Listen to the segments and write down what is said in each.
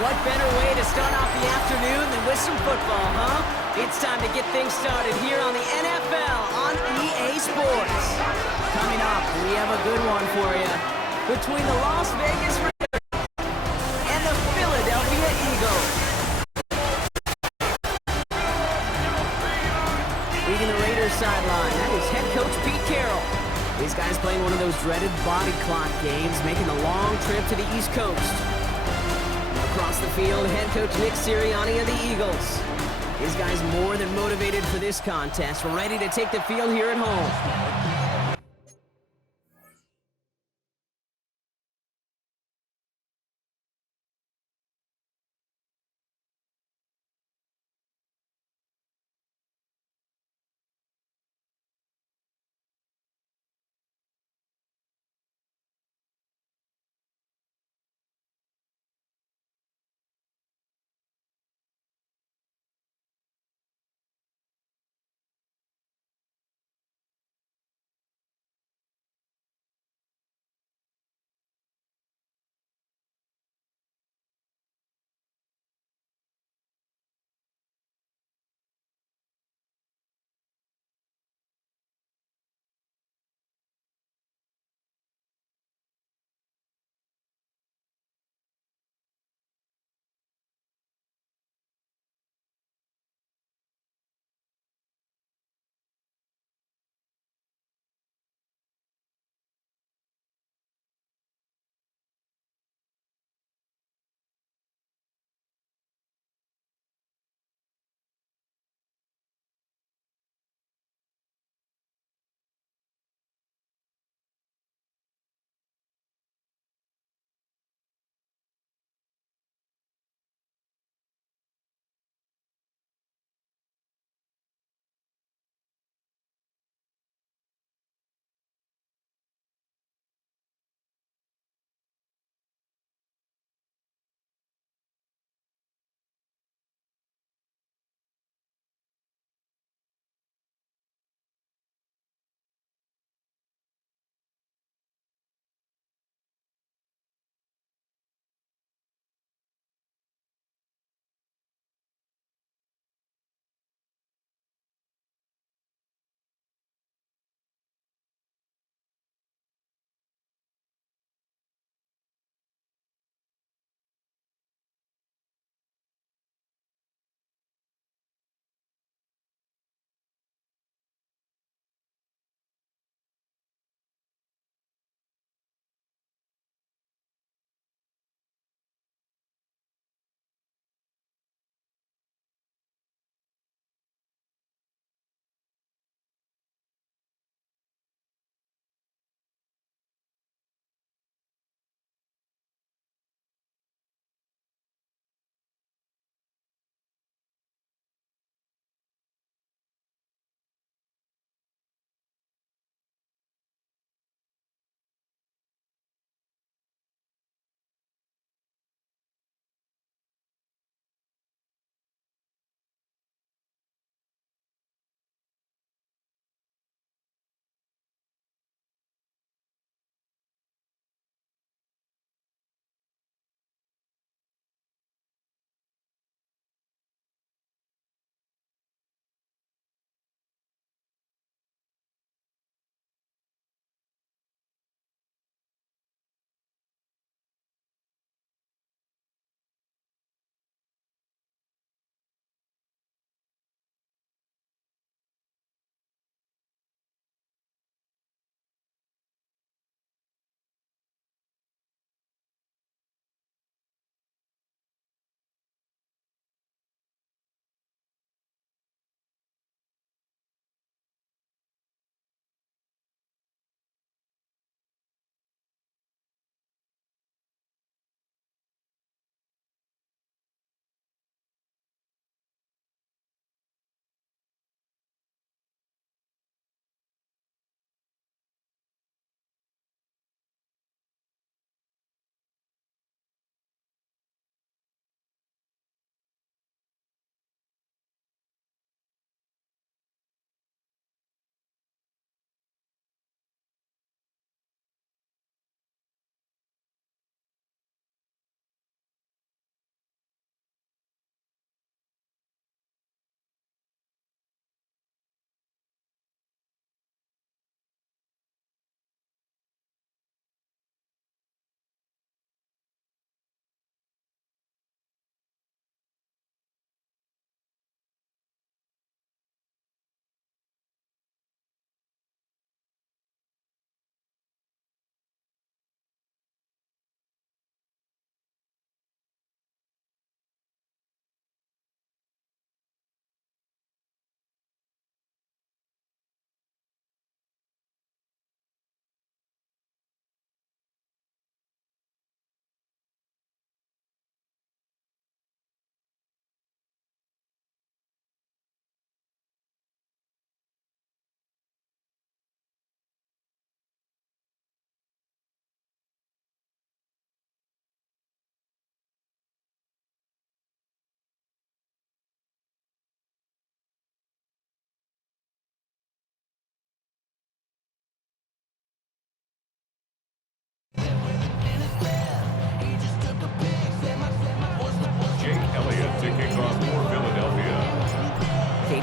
What better way to start off the afternoon than with some football, huh? It's time to get things started here on the NFL on EA Sports. Coming up, we have a good one for you. Between the Las Vegas Raiders and the Philadelphia Eagles. Leading the Raiders sideline, that is head coach Pete Carroll. These guys playing one of those dreaded body clock games, making the long trip to the East Coast. Across the field, head coach Nick Sirianni of the Eagles. These guys more than motivated for this contest, ready to take the field here at home.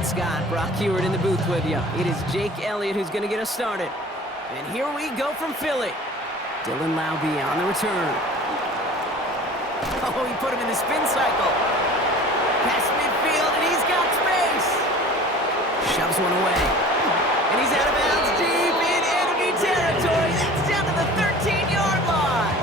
Scott, Brock Heward in the booth with you. It is Jake Elliott who's going to get us started. And here we go from Philly. Dylan Laube on the return. Oh, he put him in the spin cycle. Past midfield, and he's got space. Shoves one away. And he's out of bounds deep in enemy territory. That's down to the 13-yard line.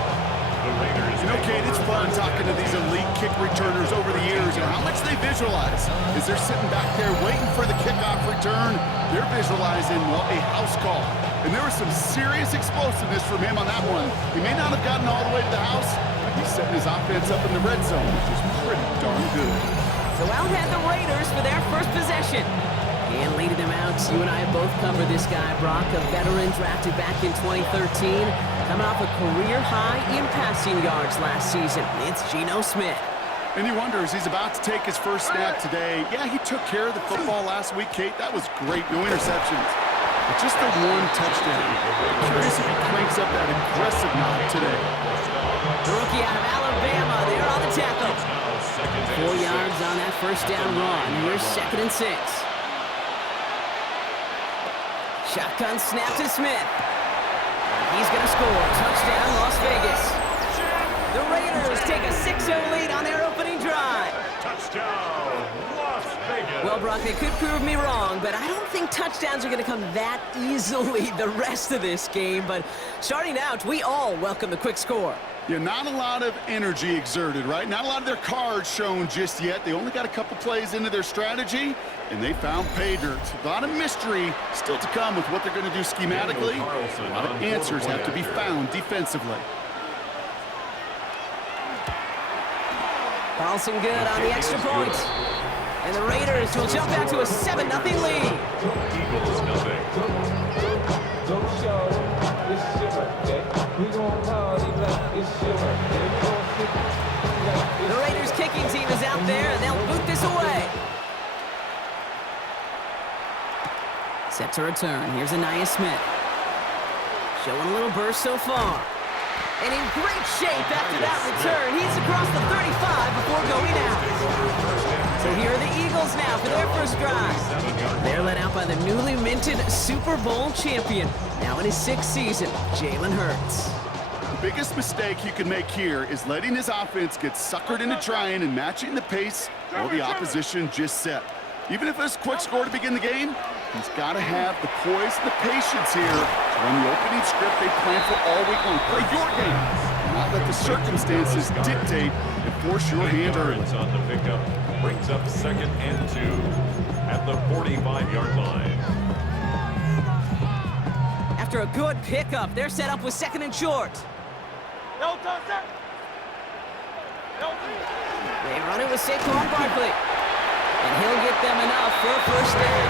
You know, Kate, it's fun talking to these elite kick returners over the years and how much they visualize. As they're sitting back there waiting for the kickoff return, they're visualizing, well, a house call. And there was some serious explosiveness from him on that one. He may not have gotten all the way to the house, but he's setting his offense up in the red zone, which is pretty darn good. So out had the Raiders for their first possession. And leading them out, you and I have both covered this guy, Brock, a veteran drafted back in 2013, coming off a career high in passing yards last season. It's Geno Smith. And you wonder, as he's about to take his first snap today, yeah, he took care of the football last week, Kate. That was great. No interceptions. But just the one touchdown. I'm curious if he cranks up that aggressive knock today. The rookie out of Alabama, there on the tackle. 4 yards on that first down run. Here's 2nd and 6. Shotgun snap to Smith. He's going to score. Touchdown, Las Vegas. The Raiders take a 6-0 lead on their opening drive. Touchdown, Las Vegas. Well, Brock, they could prove me wrong, but I don't think touchdowns are going to come that easily the rest of this game. But starting out, we all welcome the quick score. Yeah, not a lot of energy exerted, right? Not a lot of their cards shown just yet. They only got a couple plays into their strategy, and they found pay dirt. A lot of mystery still to come with what they're going to do schematically. A lot of answers have to be found defensively. Carlson good on the extra point. And the Raiders will jump out to a 7-0 lead. Eagles nothing. The Raiders kicking team is out there, and they'll boot this away. Set to return. Here's Anaya Smith. Showing a little burst so far. And in great shape after that return. He's across the 35 before going out. So here are the Eagles now for their first drive. They're led out by the newly minted Super Bowl champion, now in his 6th season, Jalen Hurts. The biggest mistake you can make here is letting his offense get suckered into trying and matching the pace while the opposition just set. Even if it's a quick score to begin the game, he's got to have the poise and the patience here to run the opening script they planned for all week long. Play your game, not let the circumstances dictate and force your hand early. On the pickup, brings up 2nd and 2 at the 45-yard line. After a good pickup, they're set up with 2nd and short. They run it with Saquon Barkley. And he'll get them enough for a first down.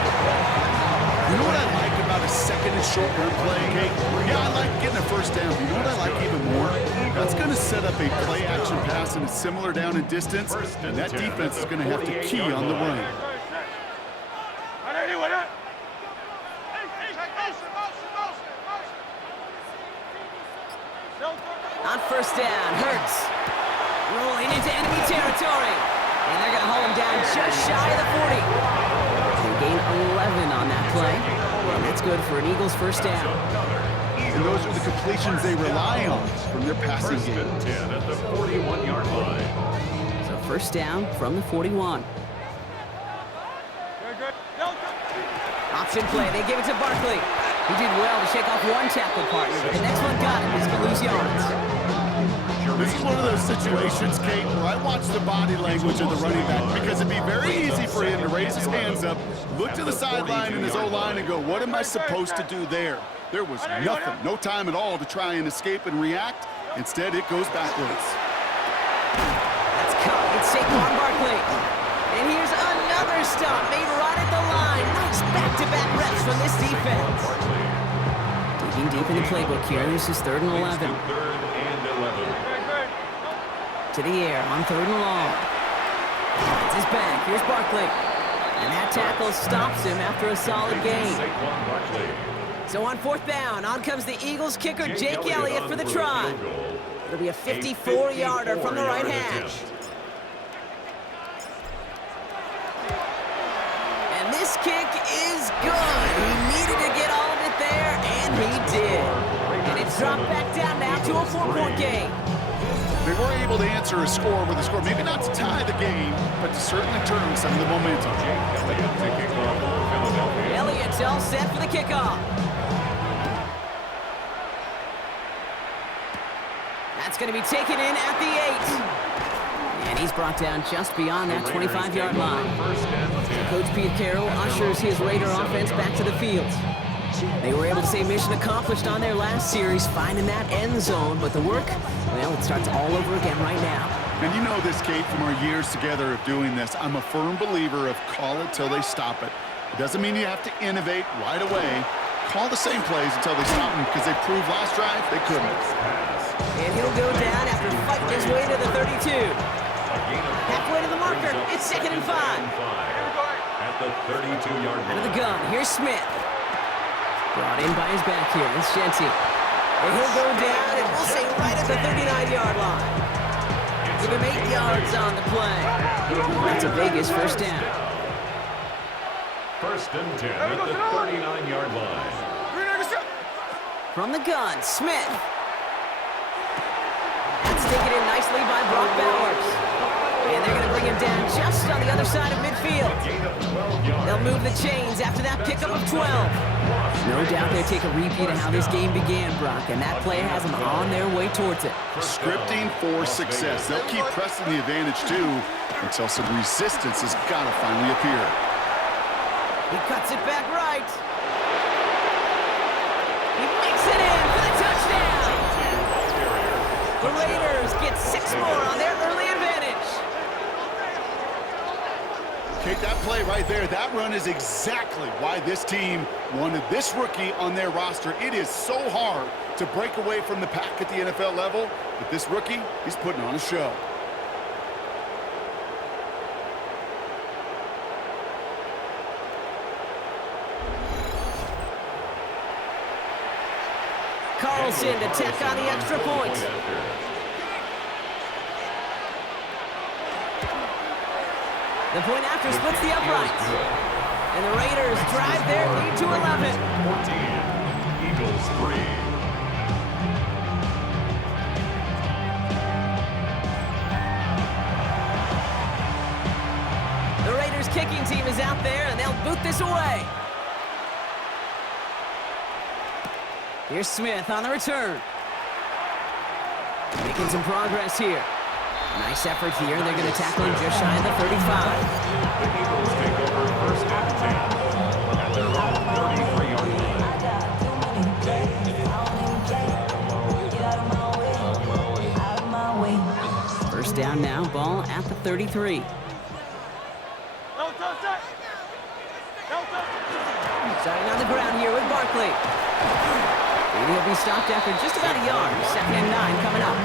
You know what I like about a 2nd and short run play, Kate? Yeah, I like getting a first down. But you know what I like even more? That's going to set up a play-action pass in a similar down and distance, and that defense is going to have to key on the run. On first down, Hurts rolling into enemy territory. And they're going to hold him down just shy of the 40. They gain 11 on that play. And that's good for an Eagles first down. And those are the completions they rely on from their passing game. 10 at the 41-yard line. So first down from the 41. Option play. They give it to Barkley. He did well to shake off one tackle partner. The next one got him. He's going to lose yards. This is one of those situations, Kate, where I watch the body language of the running back because it'd be very easy for him to raise his hands up, look to the sideline in his O-line and go, what am I supposed to do there? There was nothing, no time at all to try and escape and react. Instead, it goes backwards. That's caught. It's Saquon Barkley. And here's another stop made right at the line. Nice back-to-back reps from this defense. Digging deep in the playbook here. This is 3rd and 11. To the air on 3rd and long. It's his back. Here's Barkley. And that tackle stops him after a solid gain. So on 4th down, on comes the Eagles kicker, Jake Elliott, for the try. It'll be a 54-yarder from the right hash. And this he did. And it's dropped back down now to a 4-point game. They were able to answer a score with a score, maybe not to tie the game, but to certainly turn some of the momentum. Elliott's all set for the kickoff. That's going to be taken in at the 8. And he's brought down just beyond that 25-yard line. Coach Pete Carroll ushers his Raider offense back to the field. They were able to say mission accomplished on their last series, finding that end zone, but the work, well, it starts all over again right now. And you know this, Kate, from our years together of doing this. I'm a firm believer of call it till they stop it. It doesn't mean you have to innovate right away. Call the same plays until they stop them, because they proved last drive they couldn't. And he'll go down after fighting his way to the 32. Halfway to the marker, it's 2nd and 5. At the 32-yard line. Out of the gun, here's Smith. Brought in by his back here, it's Shenty. And he'll go down, and we'll say right at the 39-yard line. Give him 8 yards on the play. That's a Vegas first down. 1st and 10 at the 39-yard line. From the gun, Smith. That's taken in nicely by Brock Bowers. And they're going to bring him down just on the other side of midfield. They'll move the chains after that pickup of 12. No doubt they'll take a repeat of how this game began, Brock, and that play has them on their way towards it. Scripting for success. They'll keep pressing the advantage, too, until some resistance has got to finally appear. He cuts it back right. He makes it in for the touchdown. The Raiders get 6 more on their early advantage. Kate, that play right there, that run is exactly why this team wanted this rookie on their roster. It is so hard to break away from the pack at the NFL level, but this rookie, he's putting on a show. Carlson to tack on the extra point. The point after splits the uprights. And the Raiders drive their lead to 11. 14, Eagles 3. The Raiders kicking team is out there, and they'll boot this away. Here's Smith on the return. Making some progress here. Nice effort here. They're going to tackle him just shy of the 35. The Eagles take over 1st and 10 at their own 33-yard line. First down now, ball at the 33. Starting on the ground here with Barkley. And he'll be stopped after just about a yard. 2nd and 9 coming up.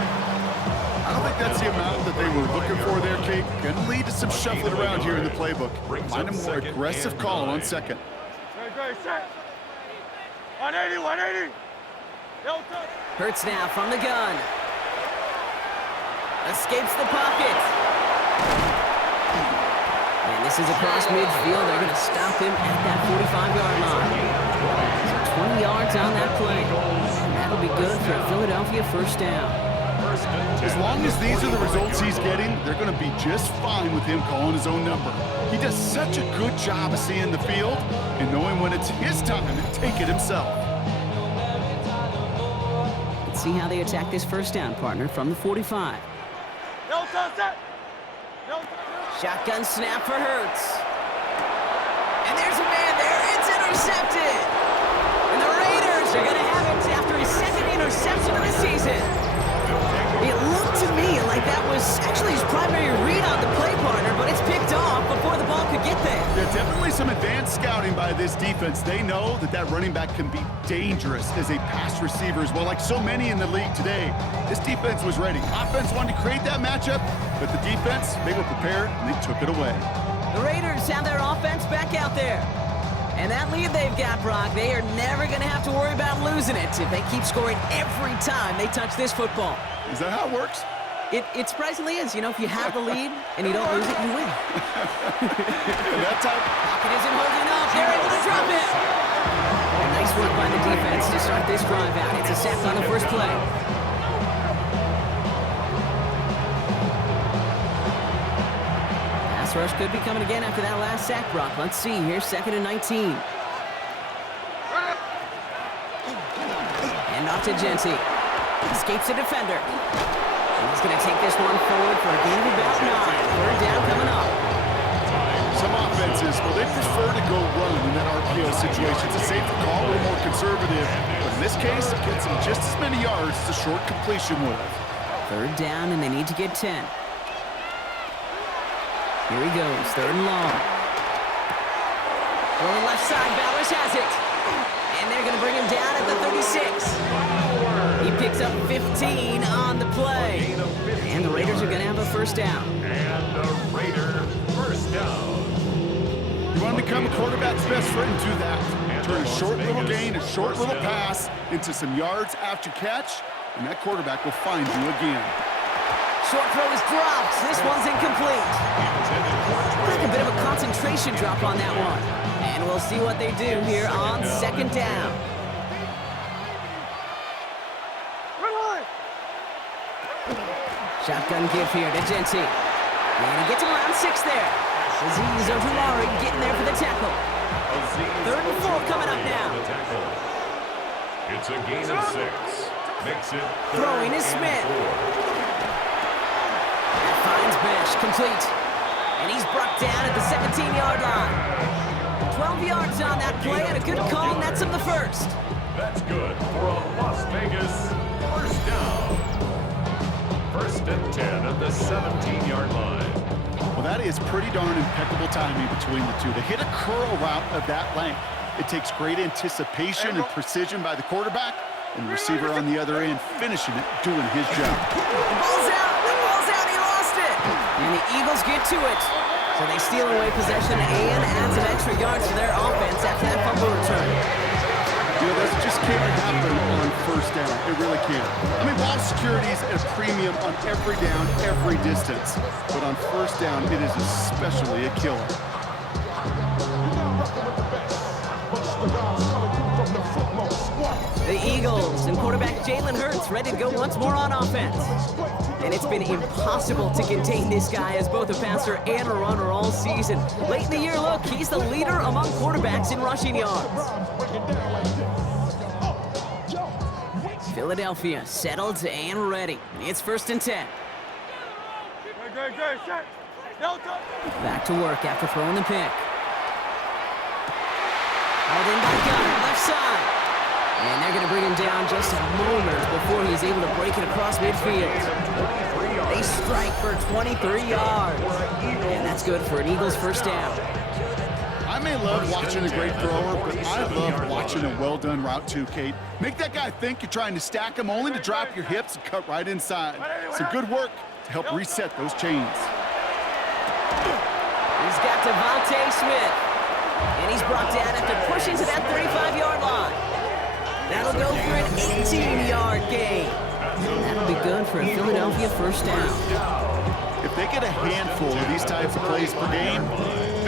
I don't think that's the amount that they were looking for there, Kate. Going to lead to some shuffling around here in the playbook. Find a more aggressive call on 2nd. 180. Hurts now from the gun. Escapes the pocket. And this is across midfield. They're going to stop him at that 45-yard line. So 20 yards on that play. And that'll be good for a Philadelphia first down. As long as these are the results he's getting, they're going to be just fine with him calling his own number. He does such a good job of seeing the field and knowing when it's his time to take it himself. Let's see how they attack this first down, partner, from the 45. Shotgun snap for Hurts. And there's a man there. It's intercepted. And the Raiders are going to have it after his 2nd interception of the season. It looked to me like that was actually his primary read on the play, partner, but it's picked off before the ball could get there. There's definitely some advanced scouting by this defense. They know that that running back can be dangerous as a pass receiver as well, like so many in the league today. This defense was ready. Offense wanted to create that matchup, but the defense, they were prepared, and they took it away. The Raiders have their offense back out there. And that lead they've got, Brock, they are never going to have to worry about losing it if they keep scoring every time they touch this football. Is that how it works? It surprisingly is. You know, if you have the lead and you don't lose it, you win. That time, Pocket isn't holding up. They're able to drop it. And nice work by the defense to start this drive out. It's a sack on the first play. Pass rush could be coming again after that last sack, Brock. Let's see here, 2nd and 19. And off to Genty. Escapes the defender. And he's going to take this one forward for a gain of about 9. 3rd down coming up. Some offenses, well, they prefer to go run in that RPO situation. It's a safer call, a little more conservative. But in this case, it gets them just as many yards as a short completion would have. 3rd down, and they need to get 10. Here he goes, 3rd and long. Rolling left side, Bowers has it. And they're going to bring him down at the 36. He picks up 15 on the play. And the Raiders are going to have a 1st down. And the Raider 1st down. You want to become a quarterback's best friend, do that. Turn a short little gain, a short little pass into some yards after catch, and that quarterback will find you again. Short throw is dropped. This one's incomplete. Like a bit of a concentration drop on that one. And we'll see what they do here on 2nd down. Shotgun give here to Genty. And he gets him around 6 there. Azeez Ojulari getting there for the tackle. 3rd and 4 coming up now. It's a gain of 6. Makes it Throwing is Smith. That finds Besh, complete. And he's brought down at the 17-yard line. 12 yards on that play and a good call, and that's of the 1st. That's good for a Las Vegas 1st down. 1st and 10 at the 17-yard line. Well, that is pretty darn impeccable timing between the two. To hit a curl route of that length, it takes great anticipation and precision by the quarterback, and the receiver on the other end finishing it, doing his job. The ball's out, he lost it. And the Eagles get to it. So they steal away possession and add some extra yards to their offense after that fumble return. You know, that just can't happen on 1st down. It really can't. I mean, ball security is at a premium on every down, every distance. But on 1st down, it is especially a killer. The Eagles and quarterback Jalen Hurts ready to go once more on offense. And it's been impossible to contain this guy as both a passer and a runner all season. Late in the year, look, he's the leader among quarterbacks in rushing yards. Philadelphia settled and ready. It's 1st and 10. Back to work after throwing the pick. Hauled in by Gunner, left side. And they're going to bring him down just a moment before he's able to break it across midfield. They strike for 23 yards. And that's good for an Eagles 1st down. I may love watching a great thrower, but I love watching a well-done route too, Kate. Make that guy think you're trying to stack him, only to drop your hips and cut right inside. Some good work to help reset those chains. He's got Devontae Smith. And he's brought down after pushing to that 35-yard line. That'll go for an 18-yard gain. That'll be good for a Philadelphia 1st down. If they get a handful of these types of plays per game,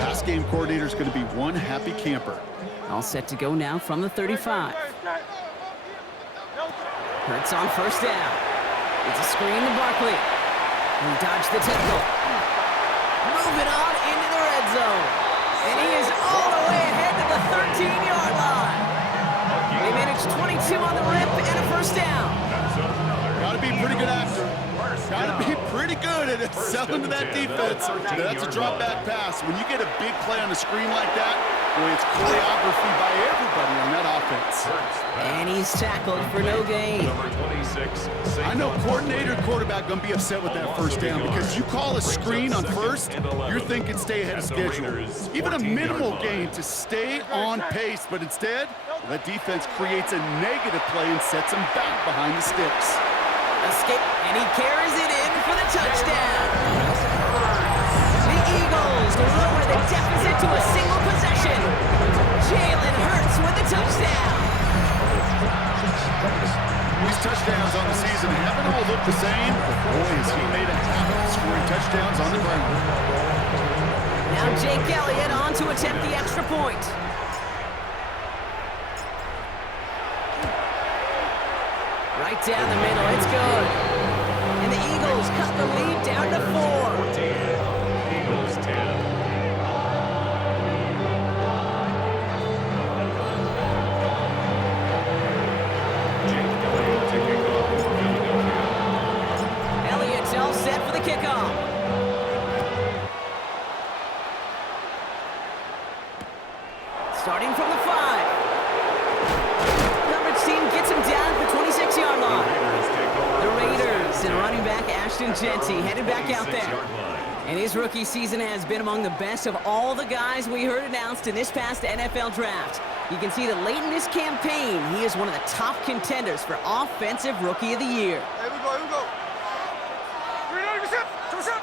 pass game coordinator is going to be one happy camper. All set to go now from the 35. Hurts on 1st down. It's a screen to Barkley. He dodged the tackle. Moving on into the red zone. And he is all the way ahead to the 13-yard line. They managed 22 on the rip and a 1st down. Got to be pretty good actor. Got to be pretty good at selling to that defense. That's a drop back pass. When you get a big play on the screen like that, boy, it's choreography by everybody on that offense. And he's tackled for no gain. I know coordinator and quarterback going to be upset with that 1st down because you call a screen on 1st, you're thinking stay ahead of schedule. Even a minimal gain to stay on pace, but instead, that defense creates a negative play and sets them back behind the sticks. Escape, and he carries it in for the touchdown. The Eagles lower the deficit to a single possession. Jalen Hurts with the touchdown. These touchdowns on the season haven't all looked the same, but boy, has he made a habit of scoring touchdowns on the ground. Now Jake Elliott on to attempt the extra point. Right down the middle. It's good. And the Eagles cut the lead down to 4. 14. Eagles 10. Elliott's all set for the kickoff. Starting from the 5. Coverage team gets him down at the 26-yard line. The Raiders and running back Ashton Genty headed back out there. And his rookie season has been among the best of all the guys we heard announced in this past NFL draft. You can see that late in this campaign, he is one of the top contenders for Offensive Rookie of the Year. Here we go, here we go. 2-set.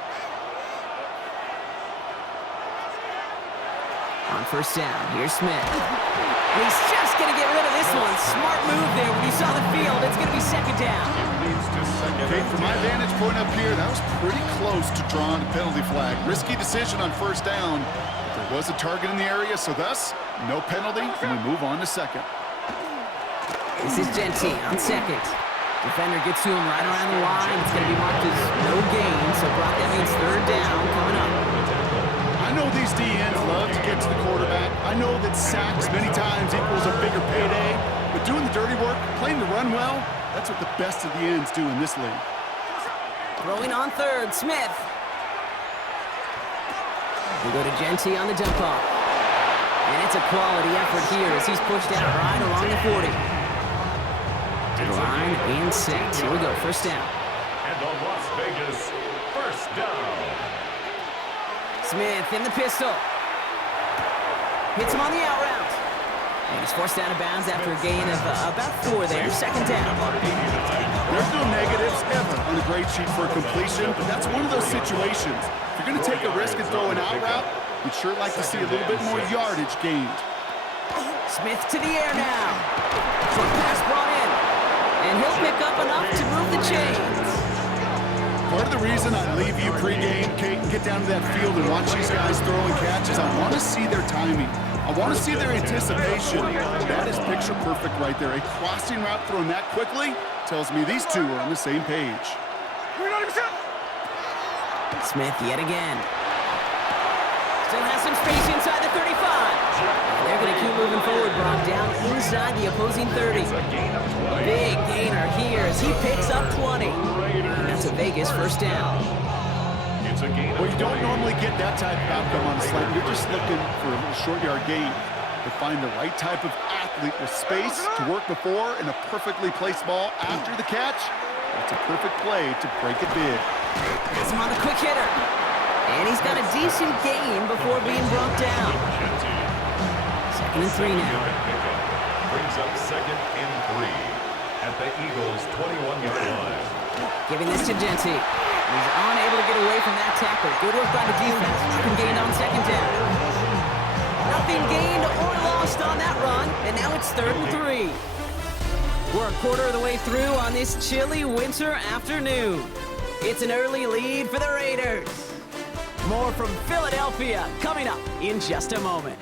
On first down, here's Smith. And he's just going to get rid of this one. Smart move there when you saw the field. It's going to be second down. Okay, from my vantage point up here, that was pretty close to drawing a penalty flag. Risky decision on first down, but there was a target in the area, so thus, no penalty, and we move on to second. This is Genty on second. Defender gets to him right around the line. It's going to be marked as no gain, so Brock, that means third down coming up. I know these DNs love to get to the quarterback. I know that sacks many times equals a bigger payday, but doing the dirty work, playing the run well, that's what the best of the ends do in this league. Throwing on third, Smith. We go to Genty on the dump off. And it's a quality effort here as he's pushed out right along the 40. To the line and set. Here we go, first down. And the Las Vegas first down. Smith in the pistol. Hits him on the out route. And he's forced out of bounds after a gain of about 4 there. Second down. There's no negatives ever on a grade sheet for a completion, but that's one of those situations. If you're going to take a risk and throw an out route, you'd sure like to see a little bit more yardage gained. Smith to the air now. Short pass brought in. And he'll pick up enough to move the chains. Part of the reason I leave you pregame, Kate, and get down to that field and watch these guys throw and catch is I want to see their timing. I want to see their anticipation. That is picture perfect right there. A crossing route thrown that quickly tells me these two are on the same page. Smith yet again. Still has some space inside the 35. And they're going to keep moving forward, Brock, down inside the opposing 30. Big gainer here as he picks up 20. And that's a Vegas first down. Well, you don't normally get that type of outcome on a slant. You're just looking for a little short yard gain. To find the right type of athlete with space to work before and a perfectly placed ball after the catch, that's a perfect play to break it big. Gets him on the quick hitter. And he's got a decent gain before being brought down. Second and 3 now. Brings up second and 3 at the Eagles' 21-yard line. Giving this to Genty. He's unable to get away from that tackle. Good work by the defense. Nothing gained on second down. Nothing gained or lost on that run. And now it's third and 3. We're a quarter of the way through on this chilly winter afternoon. It's an early lead for the Raiders. More from Philadelphia coming up in just a moment.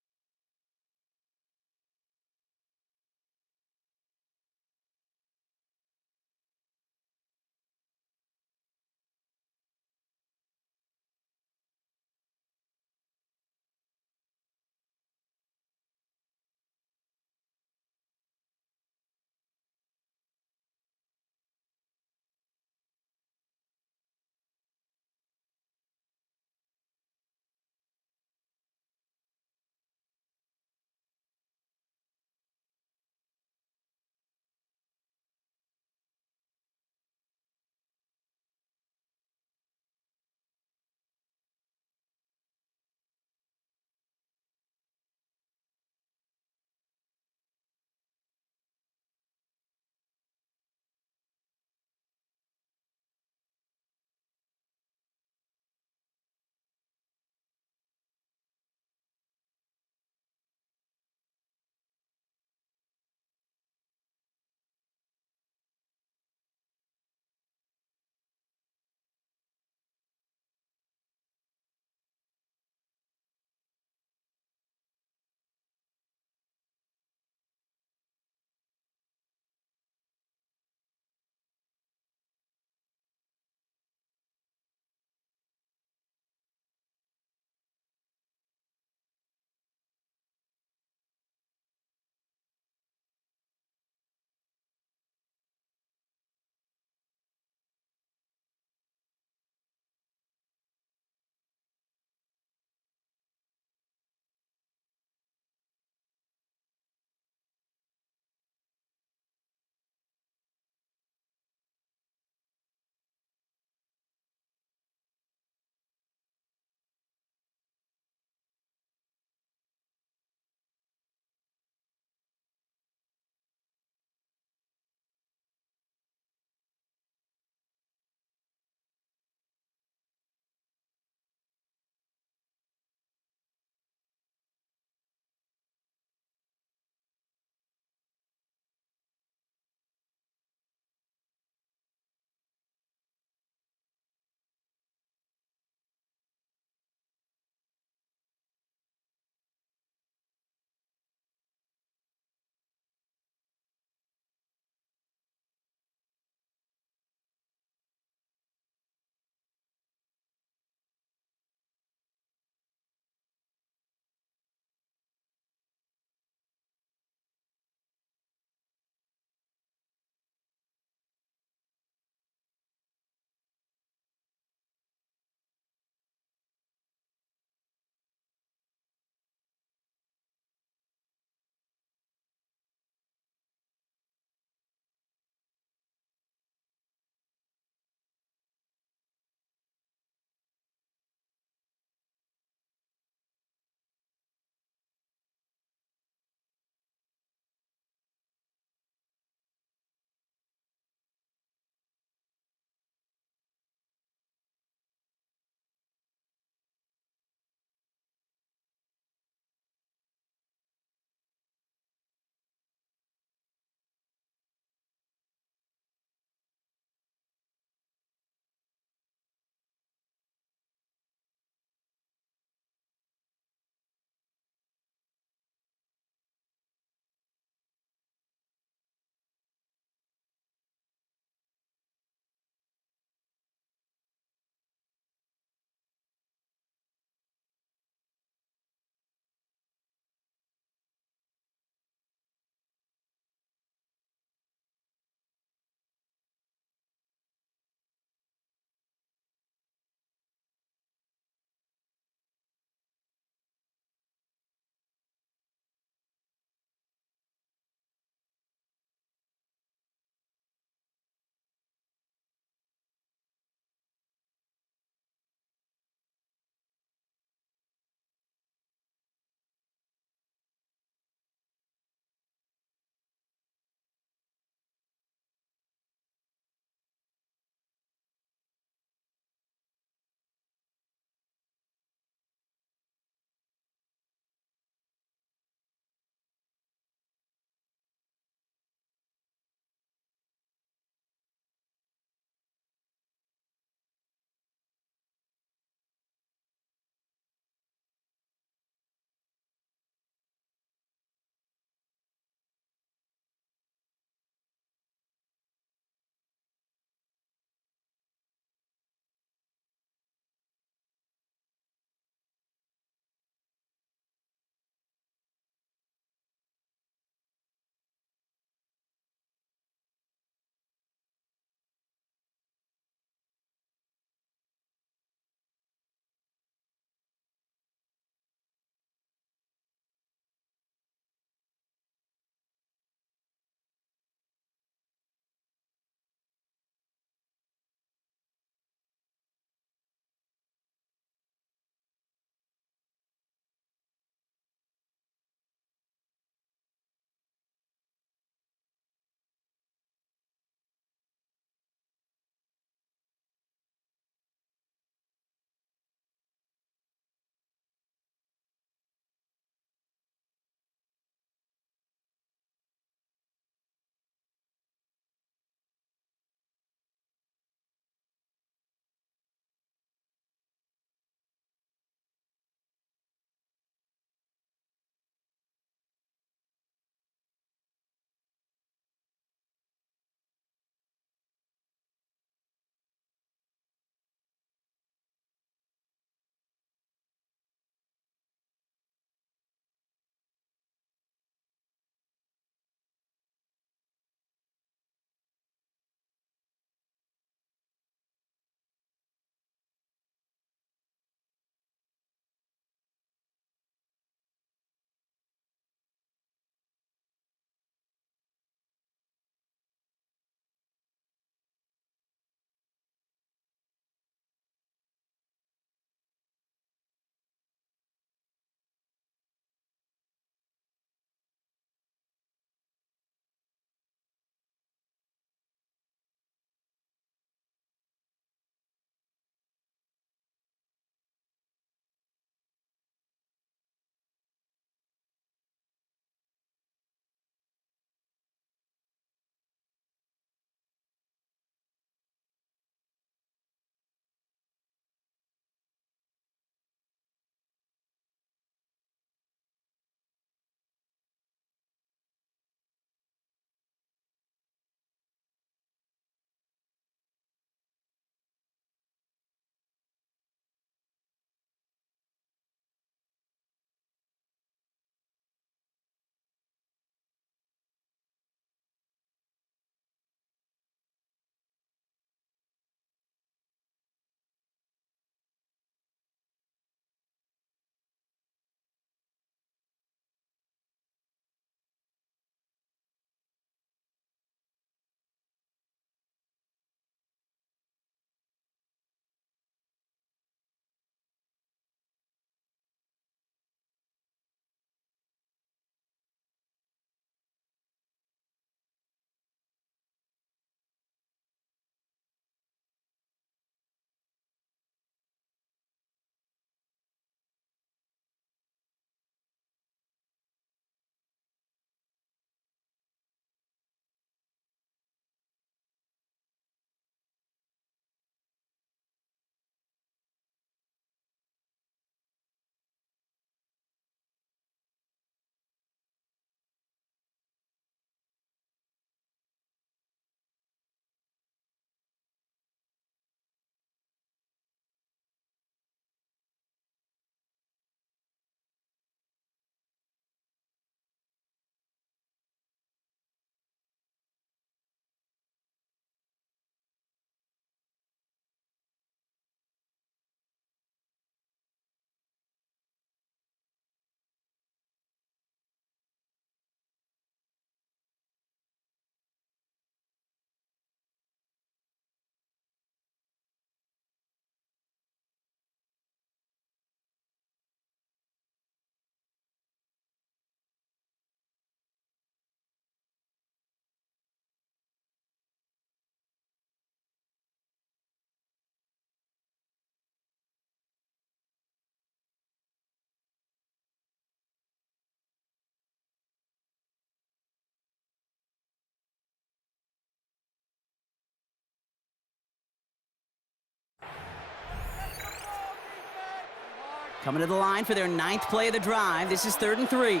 Coming to the line for their 9th play of the drive. This is 3rd and 3.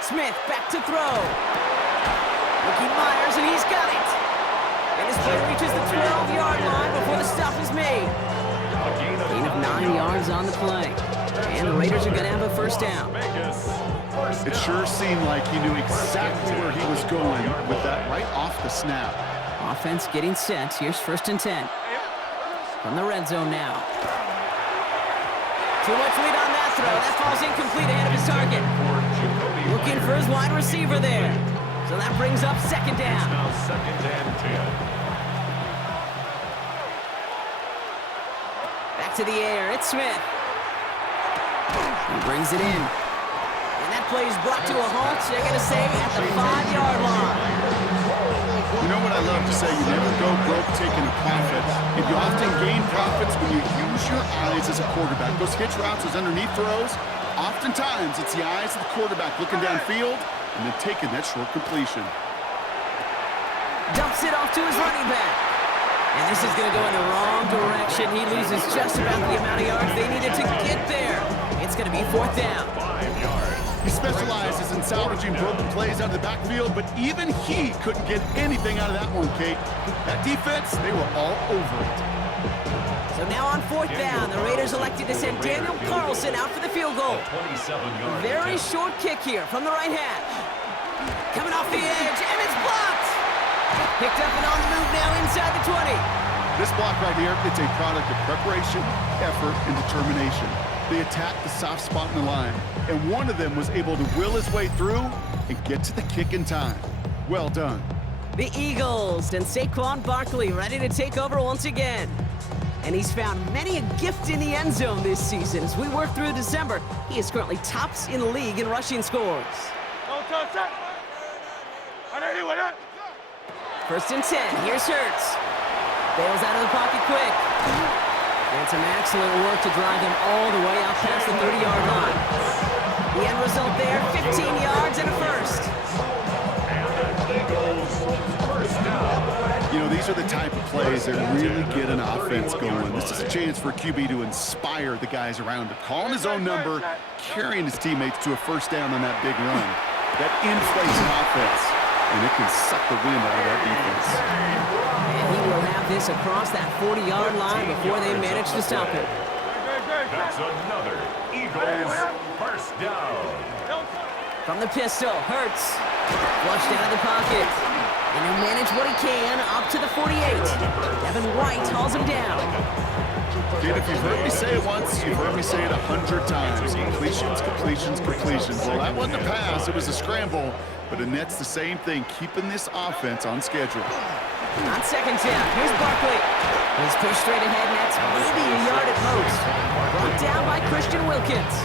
Smith back to throw. Ricky Myers, and he's got it. And his play reaches the 12-yard line before the stop is made. Gain of 9 yards on the play. And the Raiders are going to have a first down. It sure seemed like he knew exactly where he was going with that right off the snap. Offense getting set. Here's 1st and 10. From the red zone now. Too much lead on that throw. That falls incomplete ahead of his target. Looking for his wide receiver there. So that brings up 2nd down. Now 2nd and 10. Back to the air. It's Smith. He brings it in. And that play is brought to a halt, they're going to say, at the 5-yard line. You know what I love to say? You never go broke taking a profit. And you often gain profits when you use your eyes as a quarterback. Those hitch routes, those underneath throws, oftentimes it's the eyes of the quarterback looking downfield and then taking that short completion. Dumps it off to his running back. And this is going to go in the wrong direction. He loses just about the amount of yards they needed to get there. It's going to be 4th down. 5 yards. He specializes in salvaging broken plays out of the backfield, but even he couldn't get anything out of that one, Kate. That defense, they were all over it. So now on 4th down, the Raiders elected to send Daniel Carlson out for the field goal. 27-yard. Very short kick here from the right hash. Coming off the edge, and it's blocked. Picked up and on the move now inside the 20. This block right here, it's a product of preparation, effort, and determination. They attacked the soft spot in the line, and one of them was able to will his way through and get to the kick in time. Well done. The Eagles and Saquon Barkley ready to take over once again. And he's found many a gift in the end zone this season. As we work through December, he is currently tops in the league in rushing scores. 1st and 10, here's Hurts. Bails out of the pocket quick. And some excellent work to drive them all the way out past the 30-yard line. The end result there, 15 yards and a first. You know, these are the type of plays that really get an offense going. This is a chance for a QB to inspire the guys around him. Calling his own number, carrying his teammates to a first down on that big run. That inflates an offense, and it can suck the wind out of that defense. And he will have this across that 40-yard line before they manage to stop him. That's another Eagles first down. From the pistol, Hurts. Flushed out of the pocket. And he'll manage what he can up to the 48. Devin White hauls him down. Dude, if you've heard me say it once, you've heard me say it 100 times. Completions, completions, completions. Well, that wasn't a pass. It was a scramble. But it nets the same thing, keeping this offense on schedule. On 2nd down, here's Barkley. He's pushed straight ahead, and that's maybe a yard at most. Brought down by Christian Wilkins.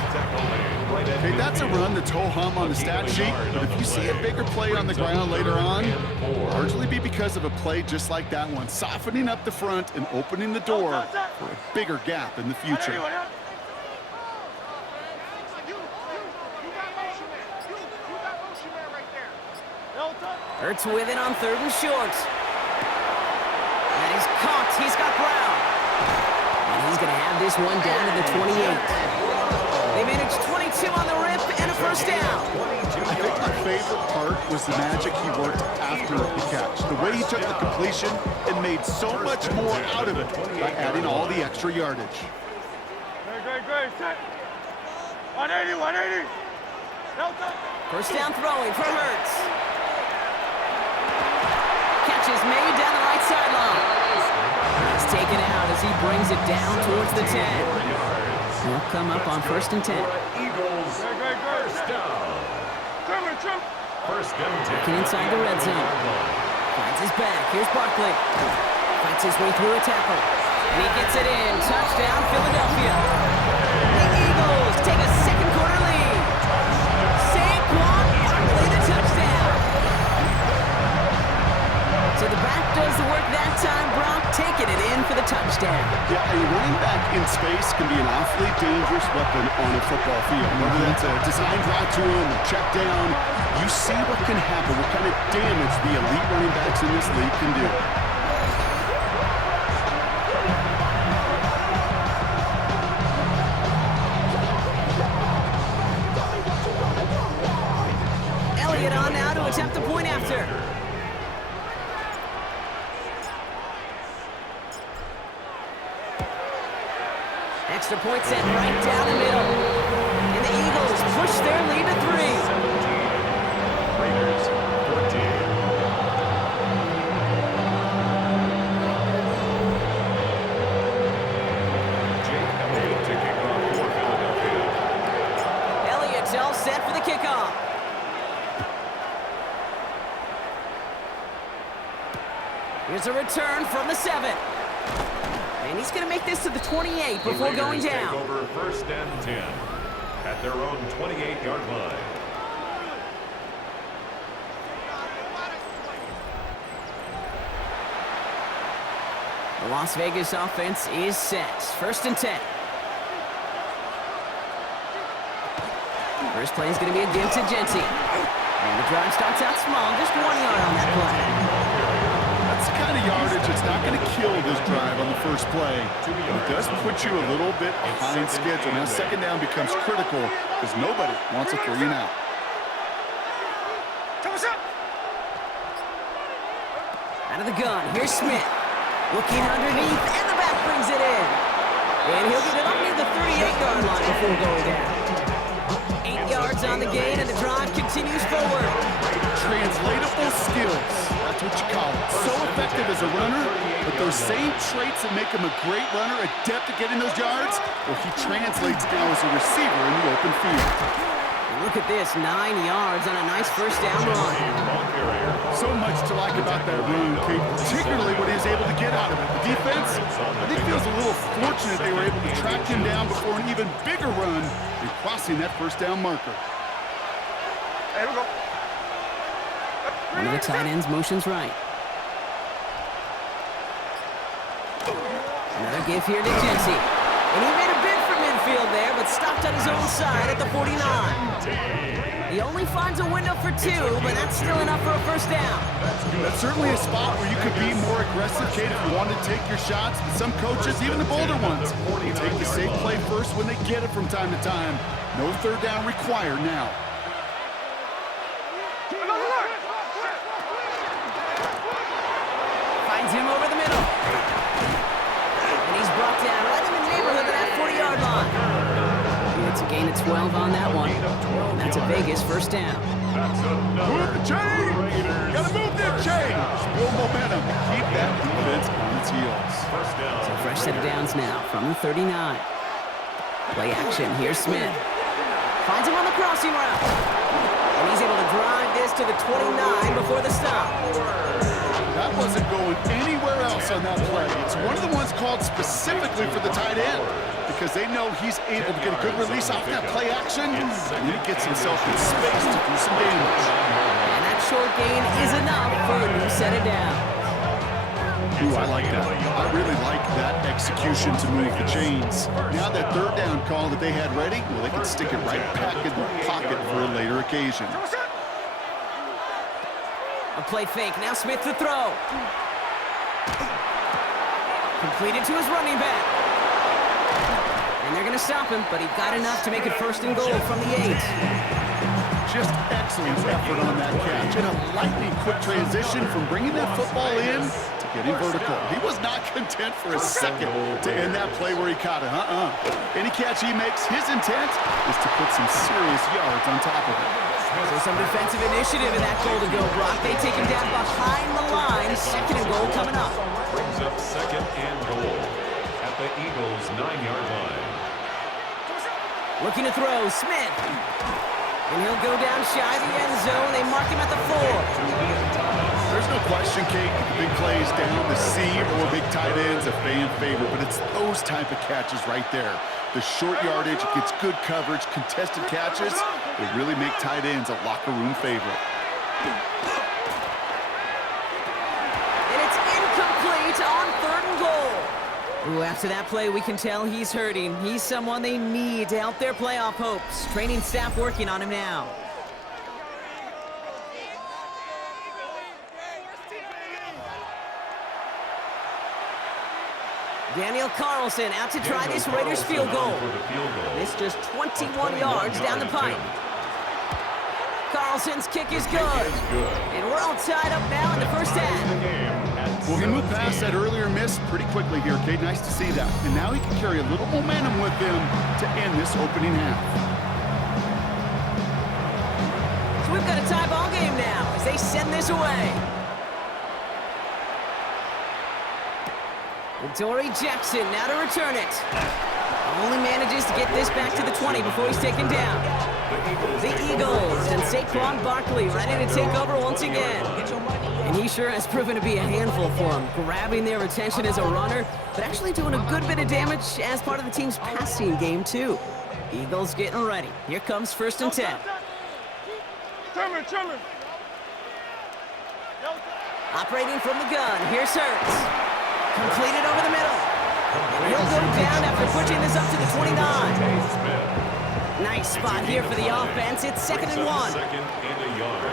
Hey, that's a run that's ho-hum on the stat sheet, but if you see a bigger play on the ground later on, it'll largely be because of a play just like that one, softening up the front and opening the door for a bigger gap in the future. Hurts with it on 3rd and short. And he's caught. He's got Brown. And he's going to have this one down to the 28. They managed 22 on the rip and a first down. I think my favorite part was the magic he worked after the catch. The way he took the completion and made so much more out of it by adding all the extra yardage. Great. 180. First down throwing for Hurts. Catch is made down the right sideline. He's taken out as he brings it down towards the 10. He'll come up on 1st and 10. Eagles first down. First and 10. Looking inside the red zone. Finds his back. Here's Barkley. Fights his way through a tackle. And he gets it in. Touchdown, Philadelphia. The Eagles take a second quarter lead. Saquon Barkley, the touchdown. So the back does the work that time. Brock taking it in for the touchdown. Yeah, a running back in space can be an awfully dangerous weapon on a football field. Whether that's a design drive to him, a check down, you see what can happen, what kind of damage the elite running backs in this league can do. attempt the point after. Extra point sent right down the middle. And the Eagles push their lead to 3. 17. Raiders 14. Jake Elliott to kick off for Philadelphia. Elliott's all set for the kickoff. Here's a return from the 7. And he's going to make this to the 28 before going down. Take over 1st and 10 at their own 28-yard line. The Las Vegas offense is set. 1st and 10. First play is going to be a give to Genty. And the drive starts out small, just 1 yard on that play. That's the kind of yardage that's not going to kill this drive on the first play. It does put you a little bit behind schedule. Now 2nd down becomes critical because nobody wants a 3 and out. Out of the gun, here's Smith. Looking underneath, and the back brings it in. And he'll get it up near the 38-yard line before going down. 8 yards on the gain, and the drive continues forward. Translatable skills. That's what you call it. So effective as a runner, but those same traits that make him a great runner, adept at getting those yards, well, he translates now as a receiver in the open field. And look at this, 9 yards on a nice first down run. So much to like about that run, Kate, particularly what he was able to get out of it. The defense, I think, feels a little fortunate they were able to track him down before an even bigger run and crossing that first down marker. Here we go. One of the tight ends motions right. Another give here to Genty. And he made a bid for midfield there, but stopped on his own side at the 49. He only finds a window for 2, but that's still enough for a first down. That's certainly a spot where you could be more aggressive, Kate, if you want to take your shots. But some coaches, even the bolder ones, will take the safe play first when they get it from time to time. No 3rd down required now. Finds him over the middle. And he's brought down right in the neighborhood of that 40-yard line. It's a gain of 12 on that one. And that's a Vegas first down. Move the chain! Gotta move that chain! Build momentum. Keep that defense on its heels. So fresh set of downs now from the 39. Play action. Here's Smith. Finds him on the crossing route. And he's able to drive this to the 29 before the stop. That wasn't going anywhere else on that play. It's one of the ones called specifically for the tight end because they know he's able to get a good release off that play action, and he gets himself in space to do some damage. And that short gain is enough for a new set of downs. Ooh, I like that. I really like that execution to move the chains. Now that 3rd down call that they had ready, well, they can stick it right back in the pocket for a later occasion. A play fake. Now Smith to throw. Completed to his running back. And they're going to stop him, but he got enough to make it 1st and goal from the 8. Just excellent effort on that catch. And a lightning quick transition from bringing that football in to getting vertical. He was not content for a second to end that play where he caught it. Any catch he makes, his intent is to put some serious yards on top of it. So some defensive initiative in that goal to go, Brock. They take him down behind the line. 2nd and goal coming up. Brings up 2nd and goal at the Eagles' 9-yard line. Looking to throw, Smith. And he'll go down shy of the end zone. They mark him at the 4. There's no question, Kate, big plays down the seam or big tight ends, a fan favorite, but it's those type of catches right there. The short yardage, it gets good coverage, contested catches, they really make tight ends a locker room favorite. And it's incomplete on 3rd and goal. Ooh, after that play, we can tell he's hurting. He's someone they need to help their playoff hopes. Training staff working on him now. Daniel Carlson out to try this Raiders field goal. This just 21 yards down the pipe. Carlson's kick is good. And we're all tied up now in the first half. Well, he moved past that earlier miss pretty quickly here, Kate. Nice to see that. And now he can carry a little momentum with him to end this opening half. So we've got a tie ball game now as they send this away. Dory Jackson now to return it. Only manages to get this back to the 20 before he's taken down. The Eagles and Saquon Barkley ready to take over once again. And he sure has proven to be a handful for him, grabbing their attention as a runner, but actually doing a good bit of damage as part of the team's passing game, too. Eagles getting ready. Here comes 1st and 10. Operating from the gun, here's Hurts. Completed over the middle. And he'll go down after pushing this up to the 29. Nice spot here for the offense. It's 2nd and 1. Second and a yard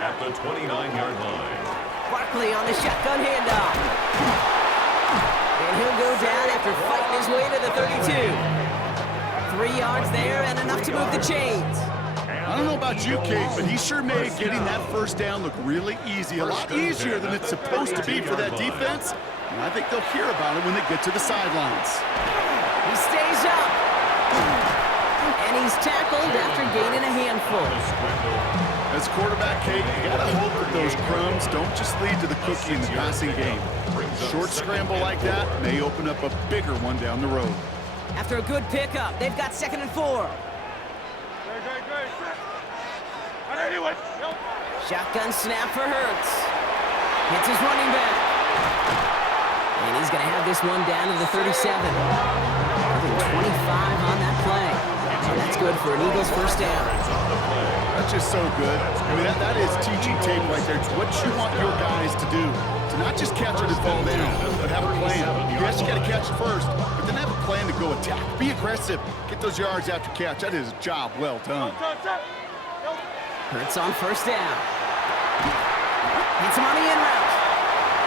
at the 29-yard line. Barkley on the shotgun handoff. And he'll go down after fighting his way to the 32. 3 yards there and enough to move the chains. I don't know about you, Kate, but he sure made getting that first down look really easy. A lot easier than it's supposed to be for that defense. And I think they'll hear about it when they get to the sidelines. He stays up. And he's tackled after gaining a handful. As quarterback, Kate, you got to hope that those crumbs don't just lead to the cookie in the passing game. Short scramble like that may open up a bigger one down the road. After a good pickup, they've got 2nd and 4. Shotgun snap for Hurts. Hits his running back. And he's going to have this one down to the 37. Another 25 on that play. And that's good for an Eagles first down. That's just so good. I mean, that is teaching tape right there. It's what you want your guys to do. To not just catch it and fall down, but have a plan. Yes, you got to catch it first, but then have a plan to go attack. Be aggressive. Get those yards after catch. That is a job well done. Hurts on first down. Hits him on the in route.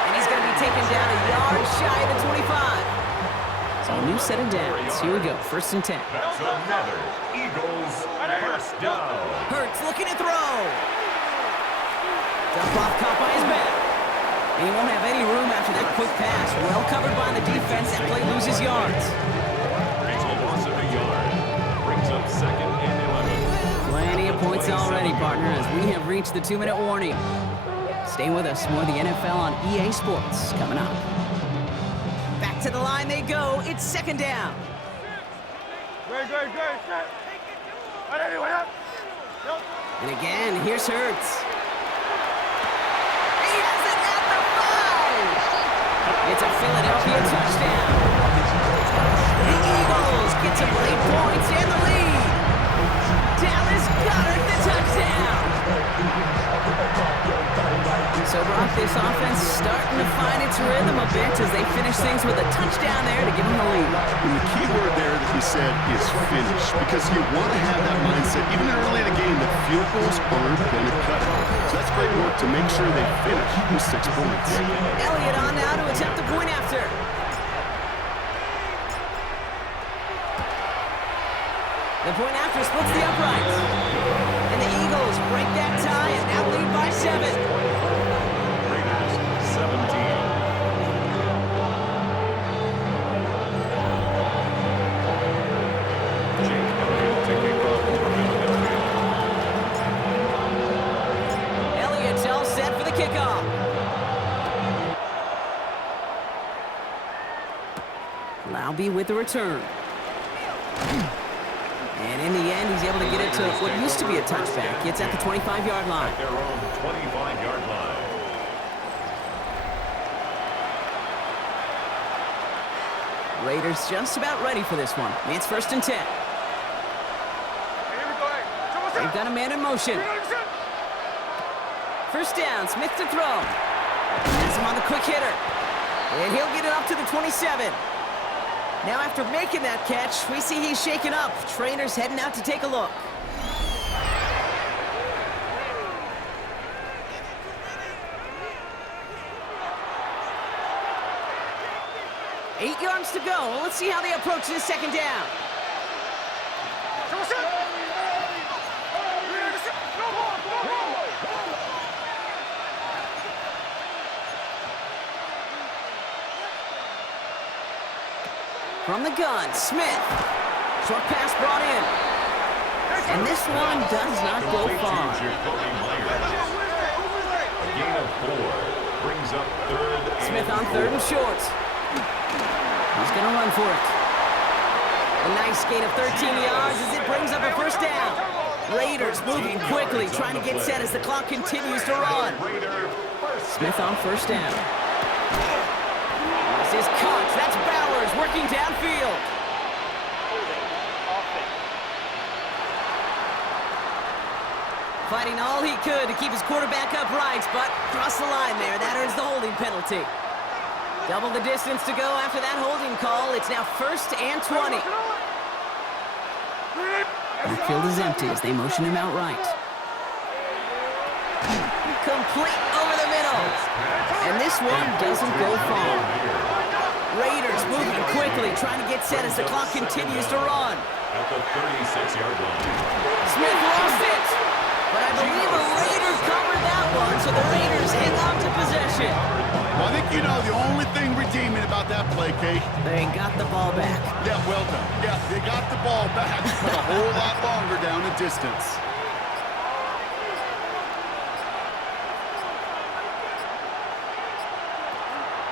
And he's going to be taken down a yard shy of the 25. So a new set of downs. Here we go, 1st and 10. That's another Eagles first down. Hurts looking to throw. Dump off caught by his back. And he won't have any room after that quick pass. Well covered by the defense. That play loses yards. It's a loss of a yard. Brings up 2nd and 11. Plenty of points already, partner, as we have reached the 2-minute warning. Stay with us. More of the NFL on EA Sports coming up. Back to the line they go. It's 2nd down. And again, here's Hurts. He has it at the 5. It's a Philadelphia touchdown. The Eagles get some late points and the lead. Dallas Goedert the touchdown. So, Brock, this offense starting to find its rhythm a bit as they finish things with a touchdown there to give them the lead. And the key word there that he said is finish, because you want to have that mindset, even early in the game, that field goals aren't going to cut it. So that's great work to make sure they finish with 6 points. Elliott on now to attempt the point after. The point after splits the uprights. And the Eagles break that tie and now lead by 7. Raiders 17. Jake Elliott to kick off for Philadelphia. Elliott's all set for the kickoff. Laube with the return. And in the end, he's able to get it to what used to be a touchback. It's at the 25-yard line. At their own 25-yard line. Raiders just about ready for this one. It's 1st and 10. They've got a man in motion. First down, Smith to throw. Has him on the quick hitter. And he'll get it up to the 27. Now after making that catch, we see he's shaken up. Trainer's heading out to take a look. Eight yards to go. Let's see how they approach this 2nd down. From the gun, Smith. Short pass brought in. And this one does not go far. A gain of 4 brings up 3rd. Smith on 3rd and short. He's going to run for it. A nice gain of 13 yards as it brings up a first down. Raiders moving quickly, trying to get set as the clock continues to run. Smith on first down. This is caught. That's Bowers working downfield. Fighting all he could to keep his quarterback upright, but crossed the line there. That earns the holding penalty. Double the distance to go after that holding call. It's now 1st and 20. Backfield is empty as they motion him outright. Complete over the middle. And this one doesn't go far. Raiders moving quickly, trying to get set as the clock continues to run. At the 36-yard line. Smith lost it. But I believe the Raiders covered that one, so the Raiders hang on to possession. Well, I think you know the only thing redeeming about that play, Kate. They got the ball back. Yeah, well done. Yeah, they got the ball back, but a whole lot longer down the distance.